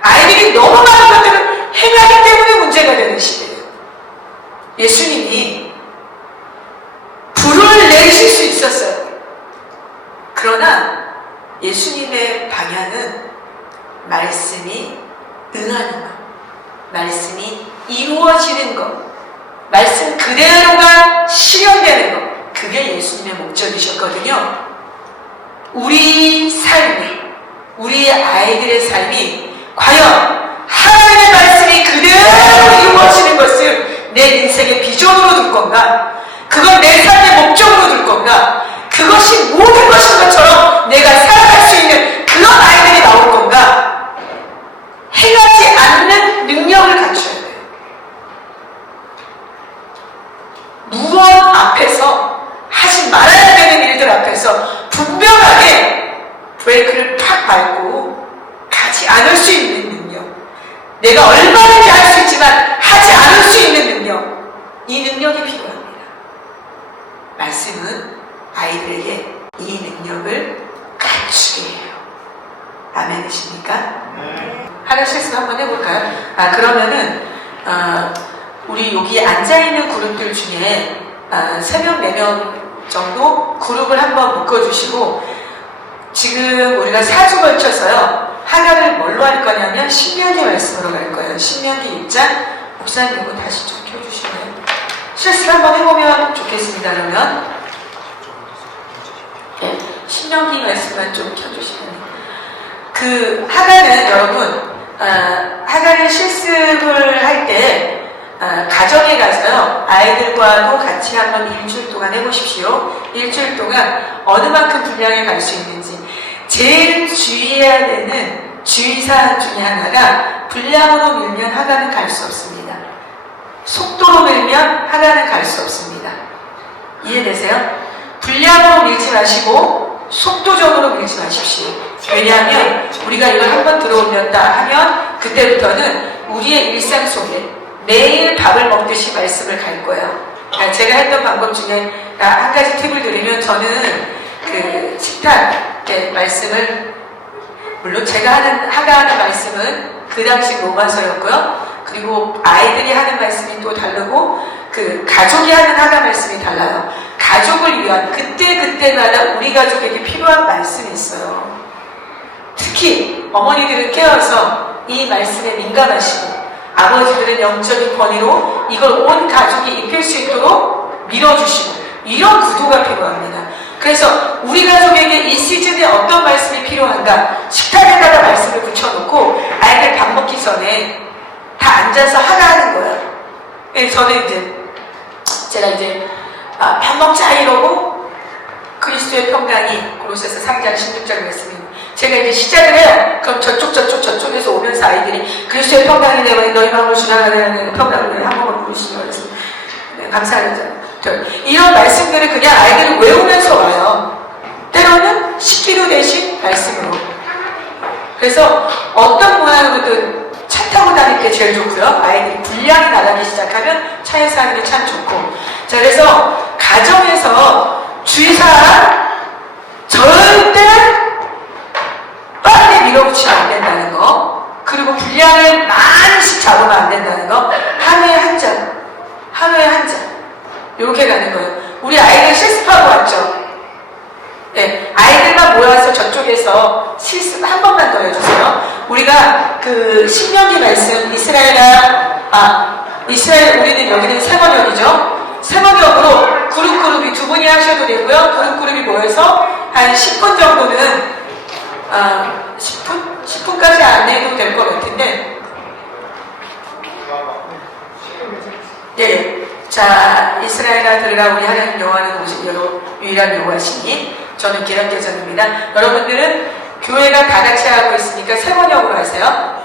아이들이 너무 많은 것들을 행하기 때문에 문제가 되는 시대예요. 예수님이 불을 내리실 수 있었어요. 그러나 예수님의 방향은 말씀이 응하는 것, 말씀이 이루어지는 것, 말씀 그대로가 실현되는 것, 그게 예수님의 목적이셨거든요. 우리 삶이, 우리 아이들의 삶이 과연 하나님의 말씀이 그대로 이루어지는 것을 내 인생의 비전으로 둘 건가? 그건 내 삶의 목적으로 둘 건가? 그것이 모든 것인 것처럼 내가 살아갈 수 있는 그런 아이들이 나올 건가? 행하지 않는 능력을 갖춰야 돼요. 무엇 앞에서, 하지 말아야 되는 일들 앞에서 분명하게 브레이크를 팍 밟고 가지 않을 수 있는 능력, 내가 얼마든지 할 수 있지만 하지 않을 수 있는 능력, 이 능력이 필요합니다. 말씀은 아이들에게 이 능력을 갖추게 해요. 아멘이십니까? 하나씩 한번 해볼까요? 그러면은 우리 여기 앉아있는 그룹들 중에 3명, 4명 정도 그룹을 한번 묶어주시고, 지금 우리가 4주 걸쳐서요, 하나를 뭘로 할 거냐면 신명기 말씀으로 갈 거예요. 신명기 6장, 목사님 이거 다시 좀 켜주시면 실습 한번 해보면 좋겠습니다. 그러면 네, 신명기 말씀만 좀 켜주시면, 그 하가는 여러분, 하가를 실습을 할 때 가정에 가서요, 아이들과도 같이 한번 일주일 동안 해보십시오. 일주일 동안 어느 만큼 분량에 갈 수 있는지. 제일 주의해야 되는 주의사항 중에 하나가, 분량으로 밀면 하가는 갈 수 없습니다. 속도로 밀면 하가는 갈 수 없습니다. 이해되세요? 분량으로 밀지 마시고 속도적으로 밀지 마십시오. 왜냐하면 우리가 이걸 한번 들어올렸다 하면 그때부터는 우리의 일상 속에 매일 밥을 먹듯이 말씀을 갈 거예요. 제가 했던 방법 중에 한 가지 팁을 드리면, 저는 그 식탁 말씀을, 물론 제가 하는 말씀은 그 당시 로마서였고요. 그리고 아이들이 하는 말씀이 또 다르고, 그 가족이 하는 하가 말씀이 달라요. 가족을 위한 그때마다 우리 가족에게 필요한 말씀이 있어요. 특히 어머니들은 깨어서 이 말씀에 민감하시고 아버지들은 영적인 권위로 이걸 온 가족이 입힐 수 있도록 밀어주시고 이런 구도가 필요합니다. 그래서 우리 가족에게 이 시즌에 어떤 말씀이 필요한가 식탁에다가 말씀을 붙여놓고 아이들 밥 먹기 전에 다 앉아서 하나 하는 거예요. 저는 이제 제가 이제 밥 먹자 이러고 그리스도의 평강이 골로새서 3장 16절 말씀입니다. 제가 이제 시작을 해요. 그럼 저쪽에서 오면서 아이들이 그리스도의 평강이 내가 너희 마음을 주장하는 평강을 한 번만 부르시면 네, 감사하죠. 이런 말씀들을 그냥 아이들이 외우면서 와요. 때로는 식기류 대신 말씀으로. 그래서 어떤 모양으로든 차 타고 다닐 때 제일 좋고요. 아이들이 분량이 나가기 시작하면 차에서 하는 게 참 좋고. 자, 그래서 가정에서 주의사항 절대 빨리 밀어붙이면 안 된다는 거. 그리고 분량을 많이씩 잡으면 안 된다는 거. 하루에 한 잔. 이렇게 가는 거예요. 우리 아이들 실습하고 왔죠? 네, 아이들만 모여서 저쪽에서 실습 한 번만 더 해주세요. 우리가 그 신명기 말씀 이스라엘 우리는 여기는 세번역이죠. 세번역으로 그룹이 두 분이 하셔도 되고요. 그룹이 모여서 한 10분 정도는 10분까지 안 해도 될 것 같은데 예. 자, 이스라엘아 들으라 우리 하나님 여호와는 오직 유일한 여호와시니 저는 기량제자입니다. 여러분들은 교회가 다 같이 하고 있으니까 세번역으로 하세요.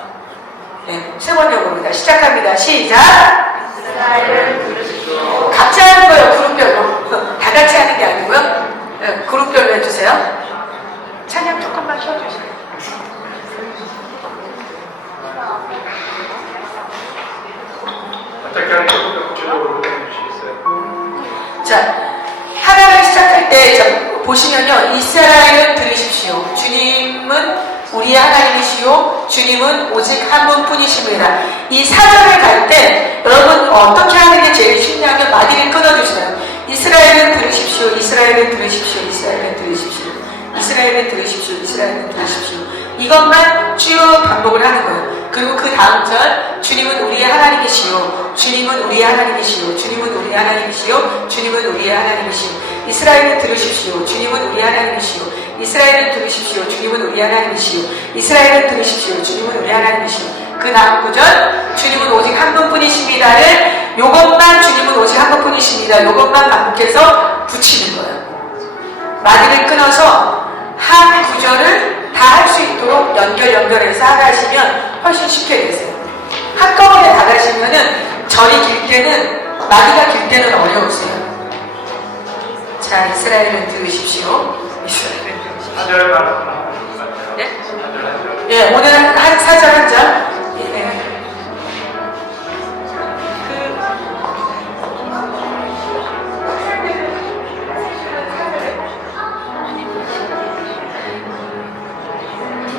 네, 세번역으로 시작합니다. 시작! 각자 하는 거예요. 그룹별로. 다 같이 하는 게 아니고요. 네, 그룹별로 해주세요. 찬양 조금만 쉬어주세요. 어떻게 하는 조금 더 구체적으로 해주시겠어요? 자, 하나를 시작할 때 보시면요. 이스라엘은 들으십시오. 주님은 우리의 하나님이시요 주님은 오직 한 분뿐이십니다. 이 사절을 갈 때 여러분 어떻게 하는 게 제일 쉽냐면 마디를 끊어주세요. 이스라엘은 들으십시오. 이스라엘은 들으십시오. 이스라엘은 들으십시오. 이스라엘은 들으십시오. 이스라엘은 들으십시오. 이것만 쭉 반복을 하는 거예요. 그리고 그 다음 절 주님은 우리의 하나님이시요 주님은 우리의 하나님이시요 주님은 우리의 하나님이시요 주님은 우리의 하나님이시요 이스라엘은 들으십시오. 주님은 우리의 하나님이시요 이스라엘은 들으십시오. 주님은 우리의 하나님이시요 이스라엘은 들으십시오. 주님은 우리의 하나님이시요 그 다음 구절 주님은 오직 한 분뿐이십니다를 요것만 주님은 오직 한 분뿐이십니다. 요것만 반복해서 붙이는 거예요. 마디를 끊어서 한 구절을 다 할 수 있도록 연결해서 하시면 훨씬 쉽게 되세요. 한꺼번에 다 가시면은 절이 길 때는 마디가 길 때는 어려우세요. 자, 이스라엘은 들으십시오. 이스라엘은 들으십시오. 네? 예, 오늘 한 사절 한 절.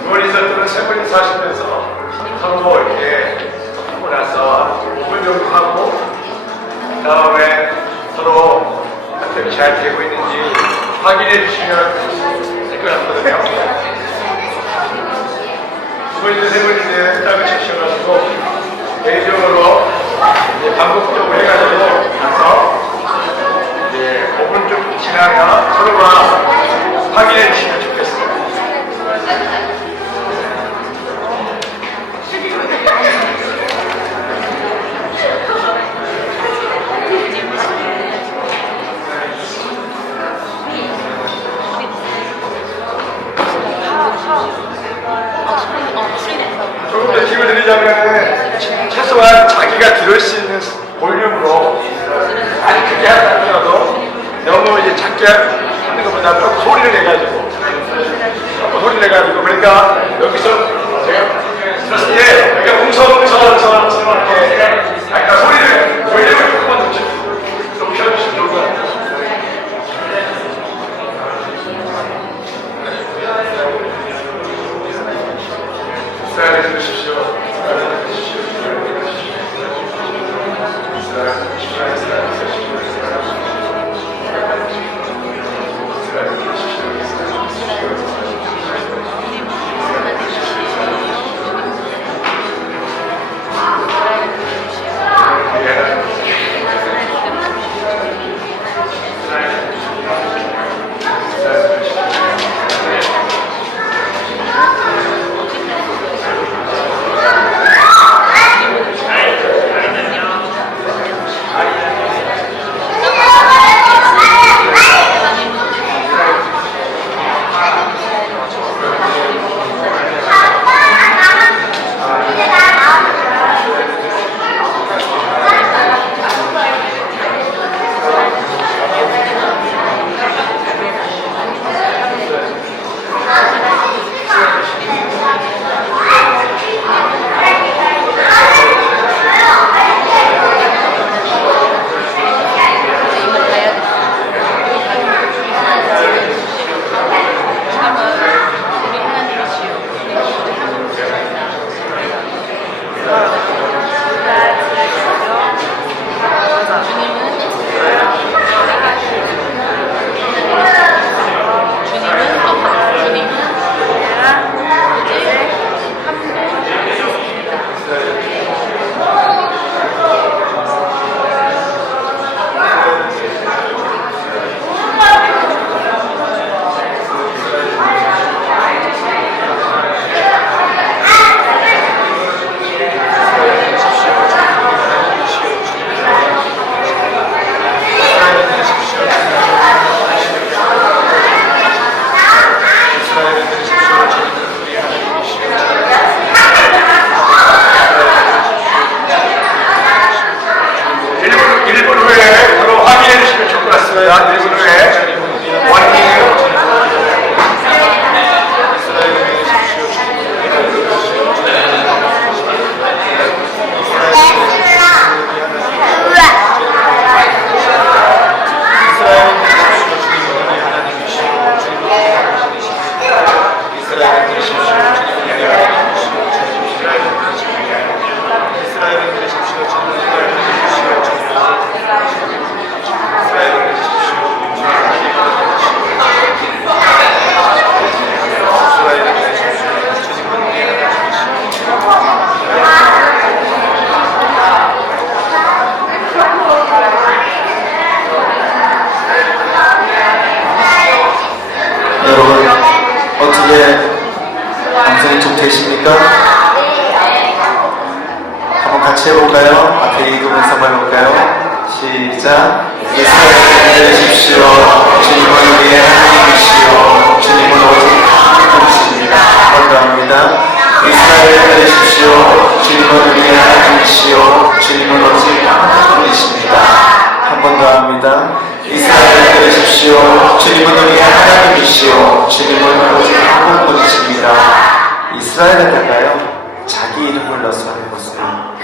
어머니들은 세 분이 사시면서 서로 이렇게 하고 나서 목을 좀 하고 그 다음에 서로 어떻게 잘 되고 있는지 확인해 주시면 될 것 같거든요. 어머니들 세 분인데 짝을 치셔가지고 개인적으로 반복적으로 해가지고 나서 이제 5분 좀 지나면 서로가 확인해 주시면 좋겠습니다. 조금 더 팁을 드리자면 최소한 자기가 들을 수 있는 볼륨으로 아니 크게 하더라도 너무 이제 작게 하는 것보다 조금 소리를 내가지고 그러니까 여기서 제가 들었을 때 여기가 웅성웅성 이렇게 약간 소리를 볼륨을 조금만 좀 켜주시면 좋을 것 같아요. 이스라엘 들으십시오. 이스라엘 들으십시오. 방송이 좀 되십니까? 한번 같이 해볼까요? 앞에 읽으면서 한번 해볼까요? 시작. 이스라엘 되십시오. 주님은 우리의 하나님이시오. 주님은 오직 하나님이십니다. 한번 더 합니다. 이스라엘 되십시오. 주님은 우리의 하나님이시오. 주님은 오직 하나님이십니다. 한 번 더 합니다. 이스라엘 되십시오. 주님은 우리의 하나님이시오. 주님은 오직 한 분이십니다. 이스라엘에다가요, 자기 이름을 넣어서 해보세요.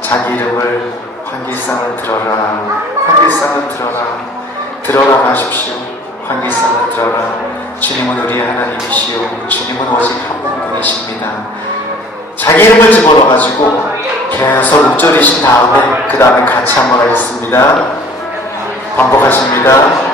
자기 이름을 환기상을 들어라, 환기상을 들어라, 들어라 하십시오. 환기상을 들어라. 주님은 우리의 하나님이시오. 주님은 오직 한 분이십니다. 자기 이름을 집어넣어가지고 계속 읊조리신 다음에 그 다음에 같이 한번 하겠습니다. 반복하십니다.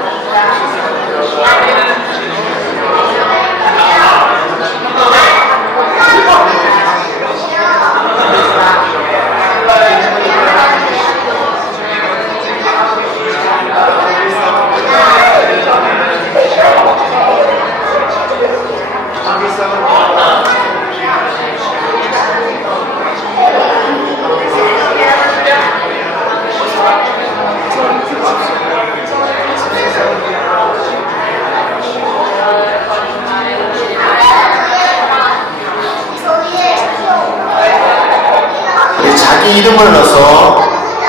자기 이름을 넣어서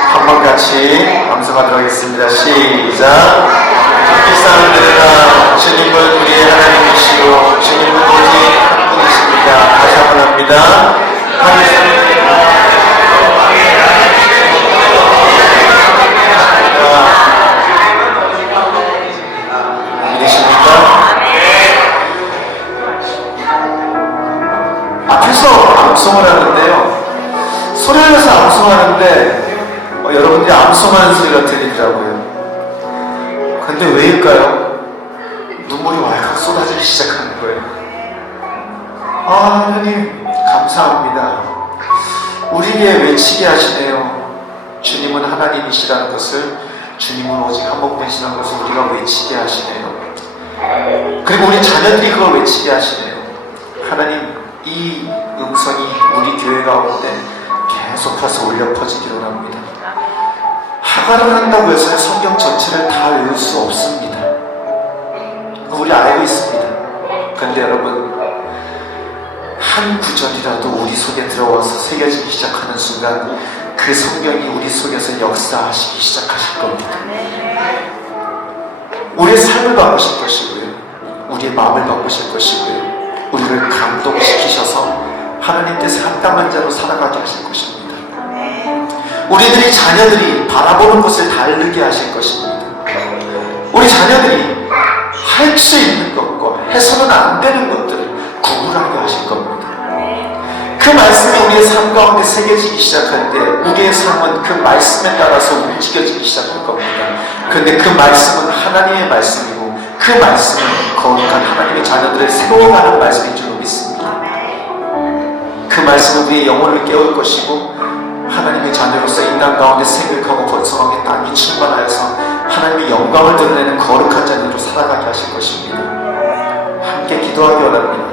한번 같이 암송하도록 하겠습니다. 시작. 일상을 들으라. 주님은 우리의 하나님이시오. 주님은 오직 한 분이십니다. 다시 한번 합니다. 믿으십니까? 앞에서 암송을 하는데요, 소리를 내서 암송하는데 여러분들이 암송하는 소리가 들리더라고요. 근데 왜일까요? 눈물이 왈칵 쏟아지기 시작하는 거예요. 아, 하나님 감사합니다. 우리에게 외치게 하시네요. 주님은 하나님이시라는 것을, 주님은 오직 한 분이시라는 것을 우리가 외치게 하시네요. 그리고 우리 자녀들이 그걸 외치게 하시네요. 하나님, 이 음성이 우리 교회 가운데 계속해서 울려 퍼지기를 합니다. 하가를 한다고 해서 성경 전체를 다 외울 수 없습니다. 우리 알고 있습니다. 그런데 여러분, 한 구절이라도 우리 속에 들어와서 새겨지기 시작하는 순간 그 성경이 우리 속에서 역사하시기 시작하실 겁니다. 우리의 삶을 바꾸실 것이고요, 우리의 마음을 바꾸실 것이고요, 우리를 감동시키셔서 하나님 뜻에 합당한 자로 살아가게 하실 것입니다. 우리들이 자녀들이 바라보는 것을 다르게 하실 것입니다. 우리 자녀들이 할 수 있는 것과 해서는 안 되는 것들을 구분하게 하실 겁니다. 그 말씀이 우리의 삶 가운데 새겨지기 시작할 때 우리의 삶은 그 말씀에 따라서 움직여지기 시작할 겁니다. 그런데 그 말씀은 하나님의 말씀이고 그 말씀은 거룩한 하나님의 자녀들을 세워가는 말씀인 줄 믿습니다. 그 말씀은 우리의 영혼을 깨울 것이고 하나님의 자녀로서 이 땅 가운데 생육하고 번성하게 땅이 충만하여서 하나님의 영광을 드러내는 거룩한 자녀로 살아가게 하실 것입니다. 함께 기도하기 원합니다.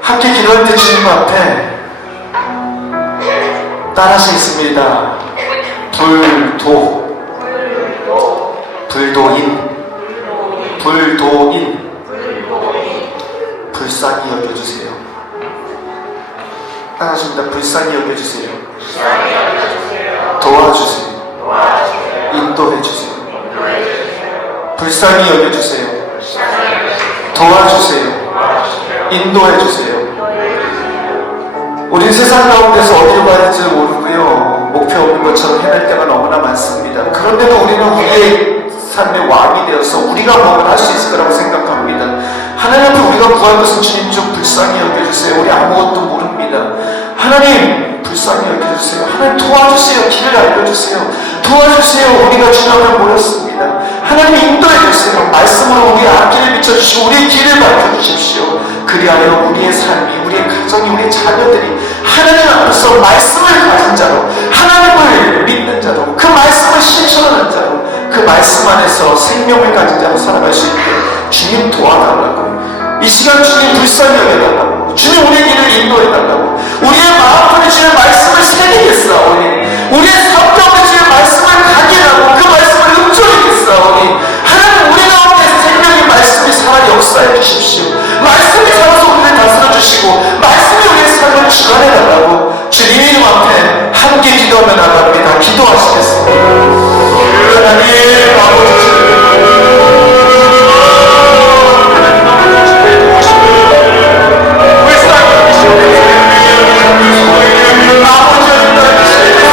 함께 기도할 때 주님 앞에 따라하시겠습니다. 불도인 불쌍히 여겨주세요. 따라하십니다. 불쌍히 여겨주세요. 도와주세요. 인도해주세요. 불쌍히 여겨주세요. 도와주세요. 인도해주세요. 우린 세상 가운데서 어디로 가야 할지 모르고요, 목표 없는 것처럼 헤맬 때가 너무나 많습니다. 그런데도 우리는 우리의 삶의 왕이 되어서 우리가 뭔가 할 수 있을 거라고 생각합니다. 하나님 앞에 우리가 구할 것은 주님 좀 불쌍히 여겨주세요. 우리 아무것도 모릅니다. 하나님 불쌍히 여겨주세요. 하나님 도와주세요. 길을 알려주세요. 도와주세요. 우리가 주님 앞에 모였습니다. 하나님 인도해주세요. 말씀으로 우리의 앞길을 비춰주시고 우리의 길을 밝혀주십시오. 그리하여 우리의 삶이, 우리의 가정이, 우리의 자녀들이 하나님 앞에서 말씀을 가진 자로, 하나님을 믿는 자로, 그 말씀을 실천하는 자로, 그 말씀 안에서 생명을 가진 자로 살아갈 수 있게 주님 도와달라고, 이 시간 주님 불쌍히 여겨달라고, 주님 우리의 길을 인도해달라고, 우리의 마음속에 주의 말씀을 새기겠사오니, 우리의 삶 가운데 주의 말씀을 가게하고 그 말씀을 읊조리겠사오니, 하나님 우리 가운데 생명의 말씀이 살아 역사해 주십시오. 말씀이 살아서 우리를 다스려 주시고 말씀이 우리의 삶을 주관해 달라고 주님 이름 앞에 함께 기도하며 나갑니다. 기도하시겠습니다. 하나님 아버지, 불쌍히 여기시옵소서. 아버지,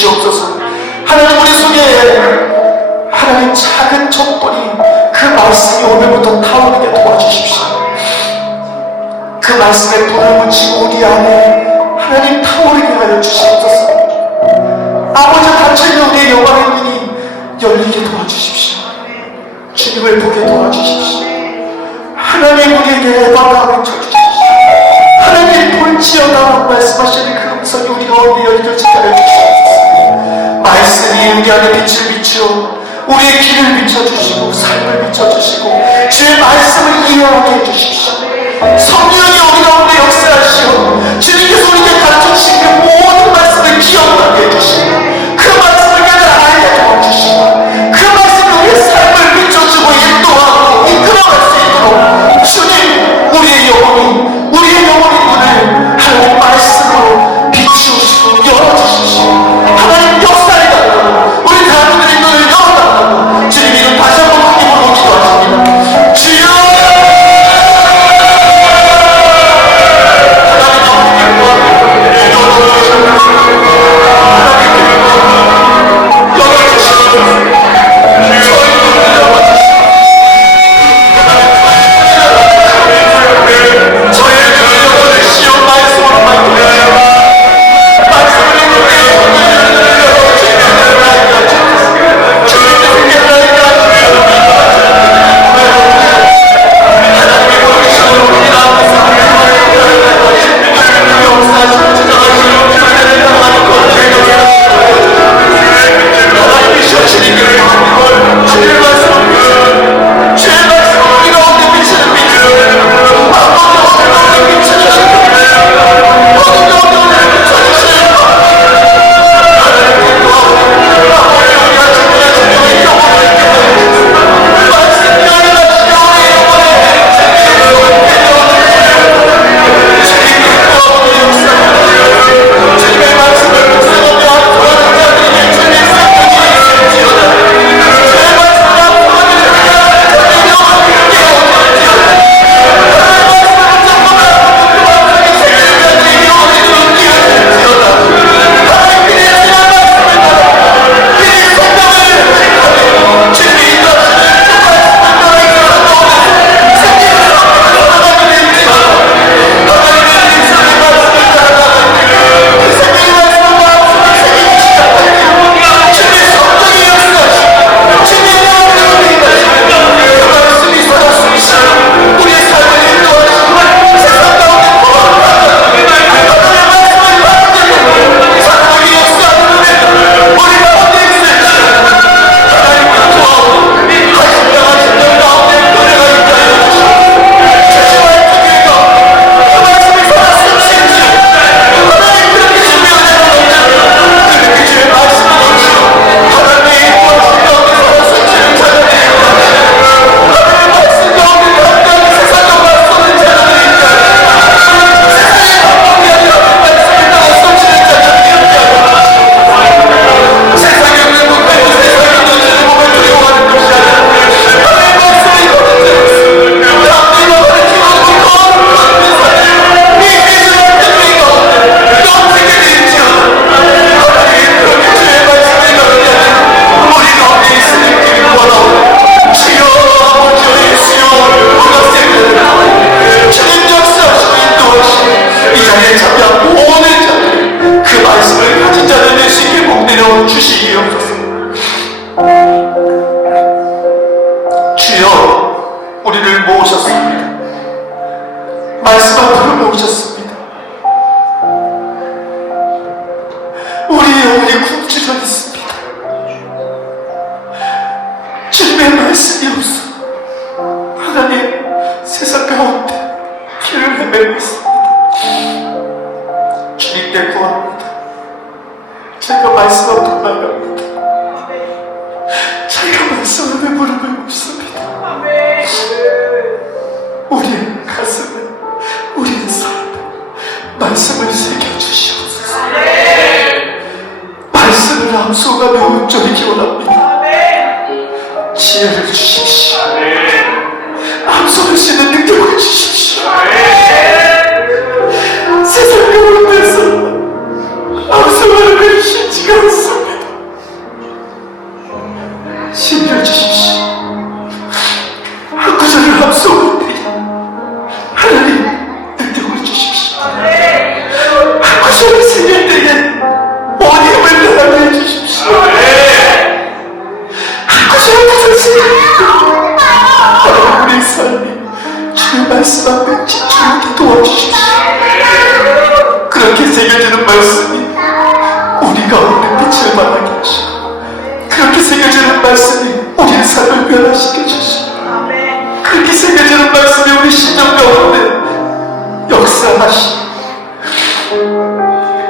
주시옵소서. 하나님, 우리 속에 하나님 작은 촛불이 그 말씀이 오늘부터 타오르게 도와주십시오. 그 말씀에 불을 붙이고 우리 안에 하나님 타오르게 하여 주시옵소서. 아버지, 닫혀있는 우리의 영광의 문이 열리게 도와주십시오. 주님을 보게 도와주십시오. 하나님, 우리에게 마음을 쳐주십시오. 하나님, 볼지어다 말씀하시는 그 음성이 우리 가운데 열려지게 하여 주시옵소서. 말씀이 우리 안에 빛을 비추어 우리의 길을 비춰주시고 삶을 비춰주시고 주의 말씀을 이해하게 해주십시오. 성령이 우리 가운데 역사하시오. 주님께서 우리에게 가르쳐주신 그 모든 말씀을 기억나게 해주시고 그 말씀을 깨달아 알게 도와주시고 그 말씀이 우리의 삶을 비춰주고 인도하고 이끌어갈 수 있도록 주님, 우리의 영혼의 눈을 하나님 말씀으로 비추시고 열어주시고 하나님 역사에 달라고 우리 대한민국의 눈을 열어달라고 주님, 이름 다시 한번 크게 부르고 기도하십니다. 주여, 자기가 말씀 앞으로 나갑니다. 자기가 말씀 앞에 무릎을 꿇습니다. 우리의 가슴에, 우리의 삶에 말씀을 새겨주시옵소서. 말씀을 암송하며 온전히 기원합니다. 지혜를 주십시오. 암송할 수 있는 능력을 주십시오. 세상 가운데서 암송하는 것이 쉽지가 않습니다. 가운데 역사하시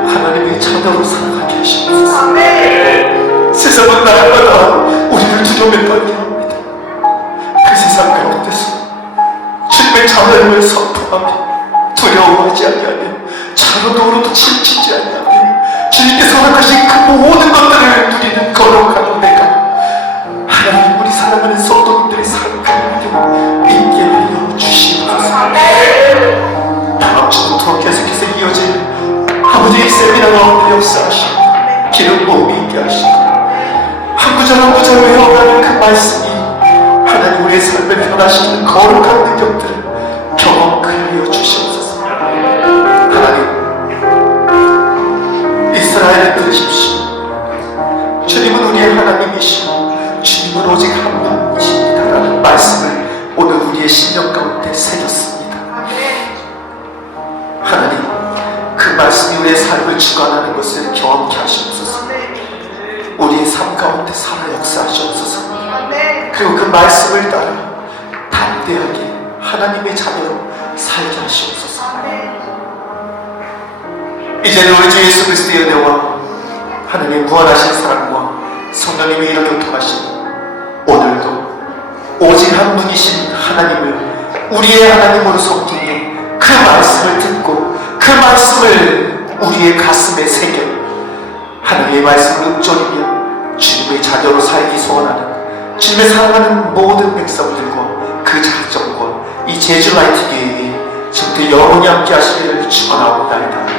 하나님의 자녀로 살아가게 하시옵소서. 세상은 날마다 우리를 두려움에 떨게 합니다. 그 세상 가운데서 주님의 자녀임을 선포하며 두려워하지 아니하며 자로도로도 침치지 아니하며 주님께서 허락하신 그 모든 것들을 누리는 거룩한 내가 하나님 우리 사랑하는 성도님들의 삶 가운데 있게 하여 주시옵소서. 다음 주부터 계속해서 이어질 아버지의 세미나 가운데 역사하시고 기름 부음이 있게 하시고 한 구절 한 구절 외워가는 그 말씀이 하나님 우리의 삶을 변화시키는 거룩한 능력들을 경험하게 하여 주시옵소서. 하나님 이스라엘을 들으십시오. 주님은 우리의 하나님이시오. 주님은 오직 한 분이십니다 라는 말씀을 오늘 우리의 심령 가운데 새겼습니다. 하나님 그 말씀이 우리의 삶을 주관하는 것을 경험케 하시옵소서. 우리의 삶 가운데 살아 역사하시옵소서. 그리고 그 말씀을 따라 담대하게 하나님의 자녀로 살게 하시옵소서. 이제는 우리 주 예수 그리스도의 은혜와 하나님의 무한하신 사랑과 성령님의 이런 교통하심 오늘도 오직 한 분이신 하나님을 우리의 하나님으로 섬기며 그 말씀을 듣고 그 말씀을 우리의 가슴에 새겨 하나님의 말씀을 읊조리며 주님의 자녀로 살기 소원하는 주님의 사랑하는 모든 백성들과 그 작정과 이 제주 라이트 교회에 지금부터 영원히 함께 하시기를 축원하옵나이다.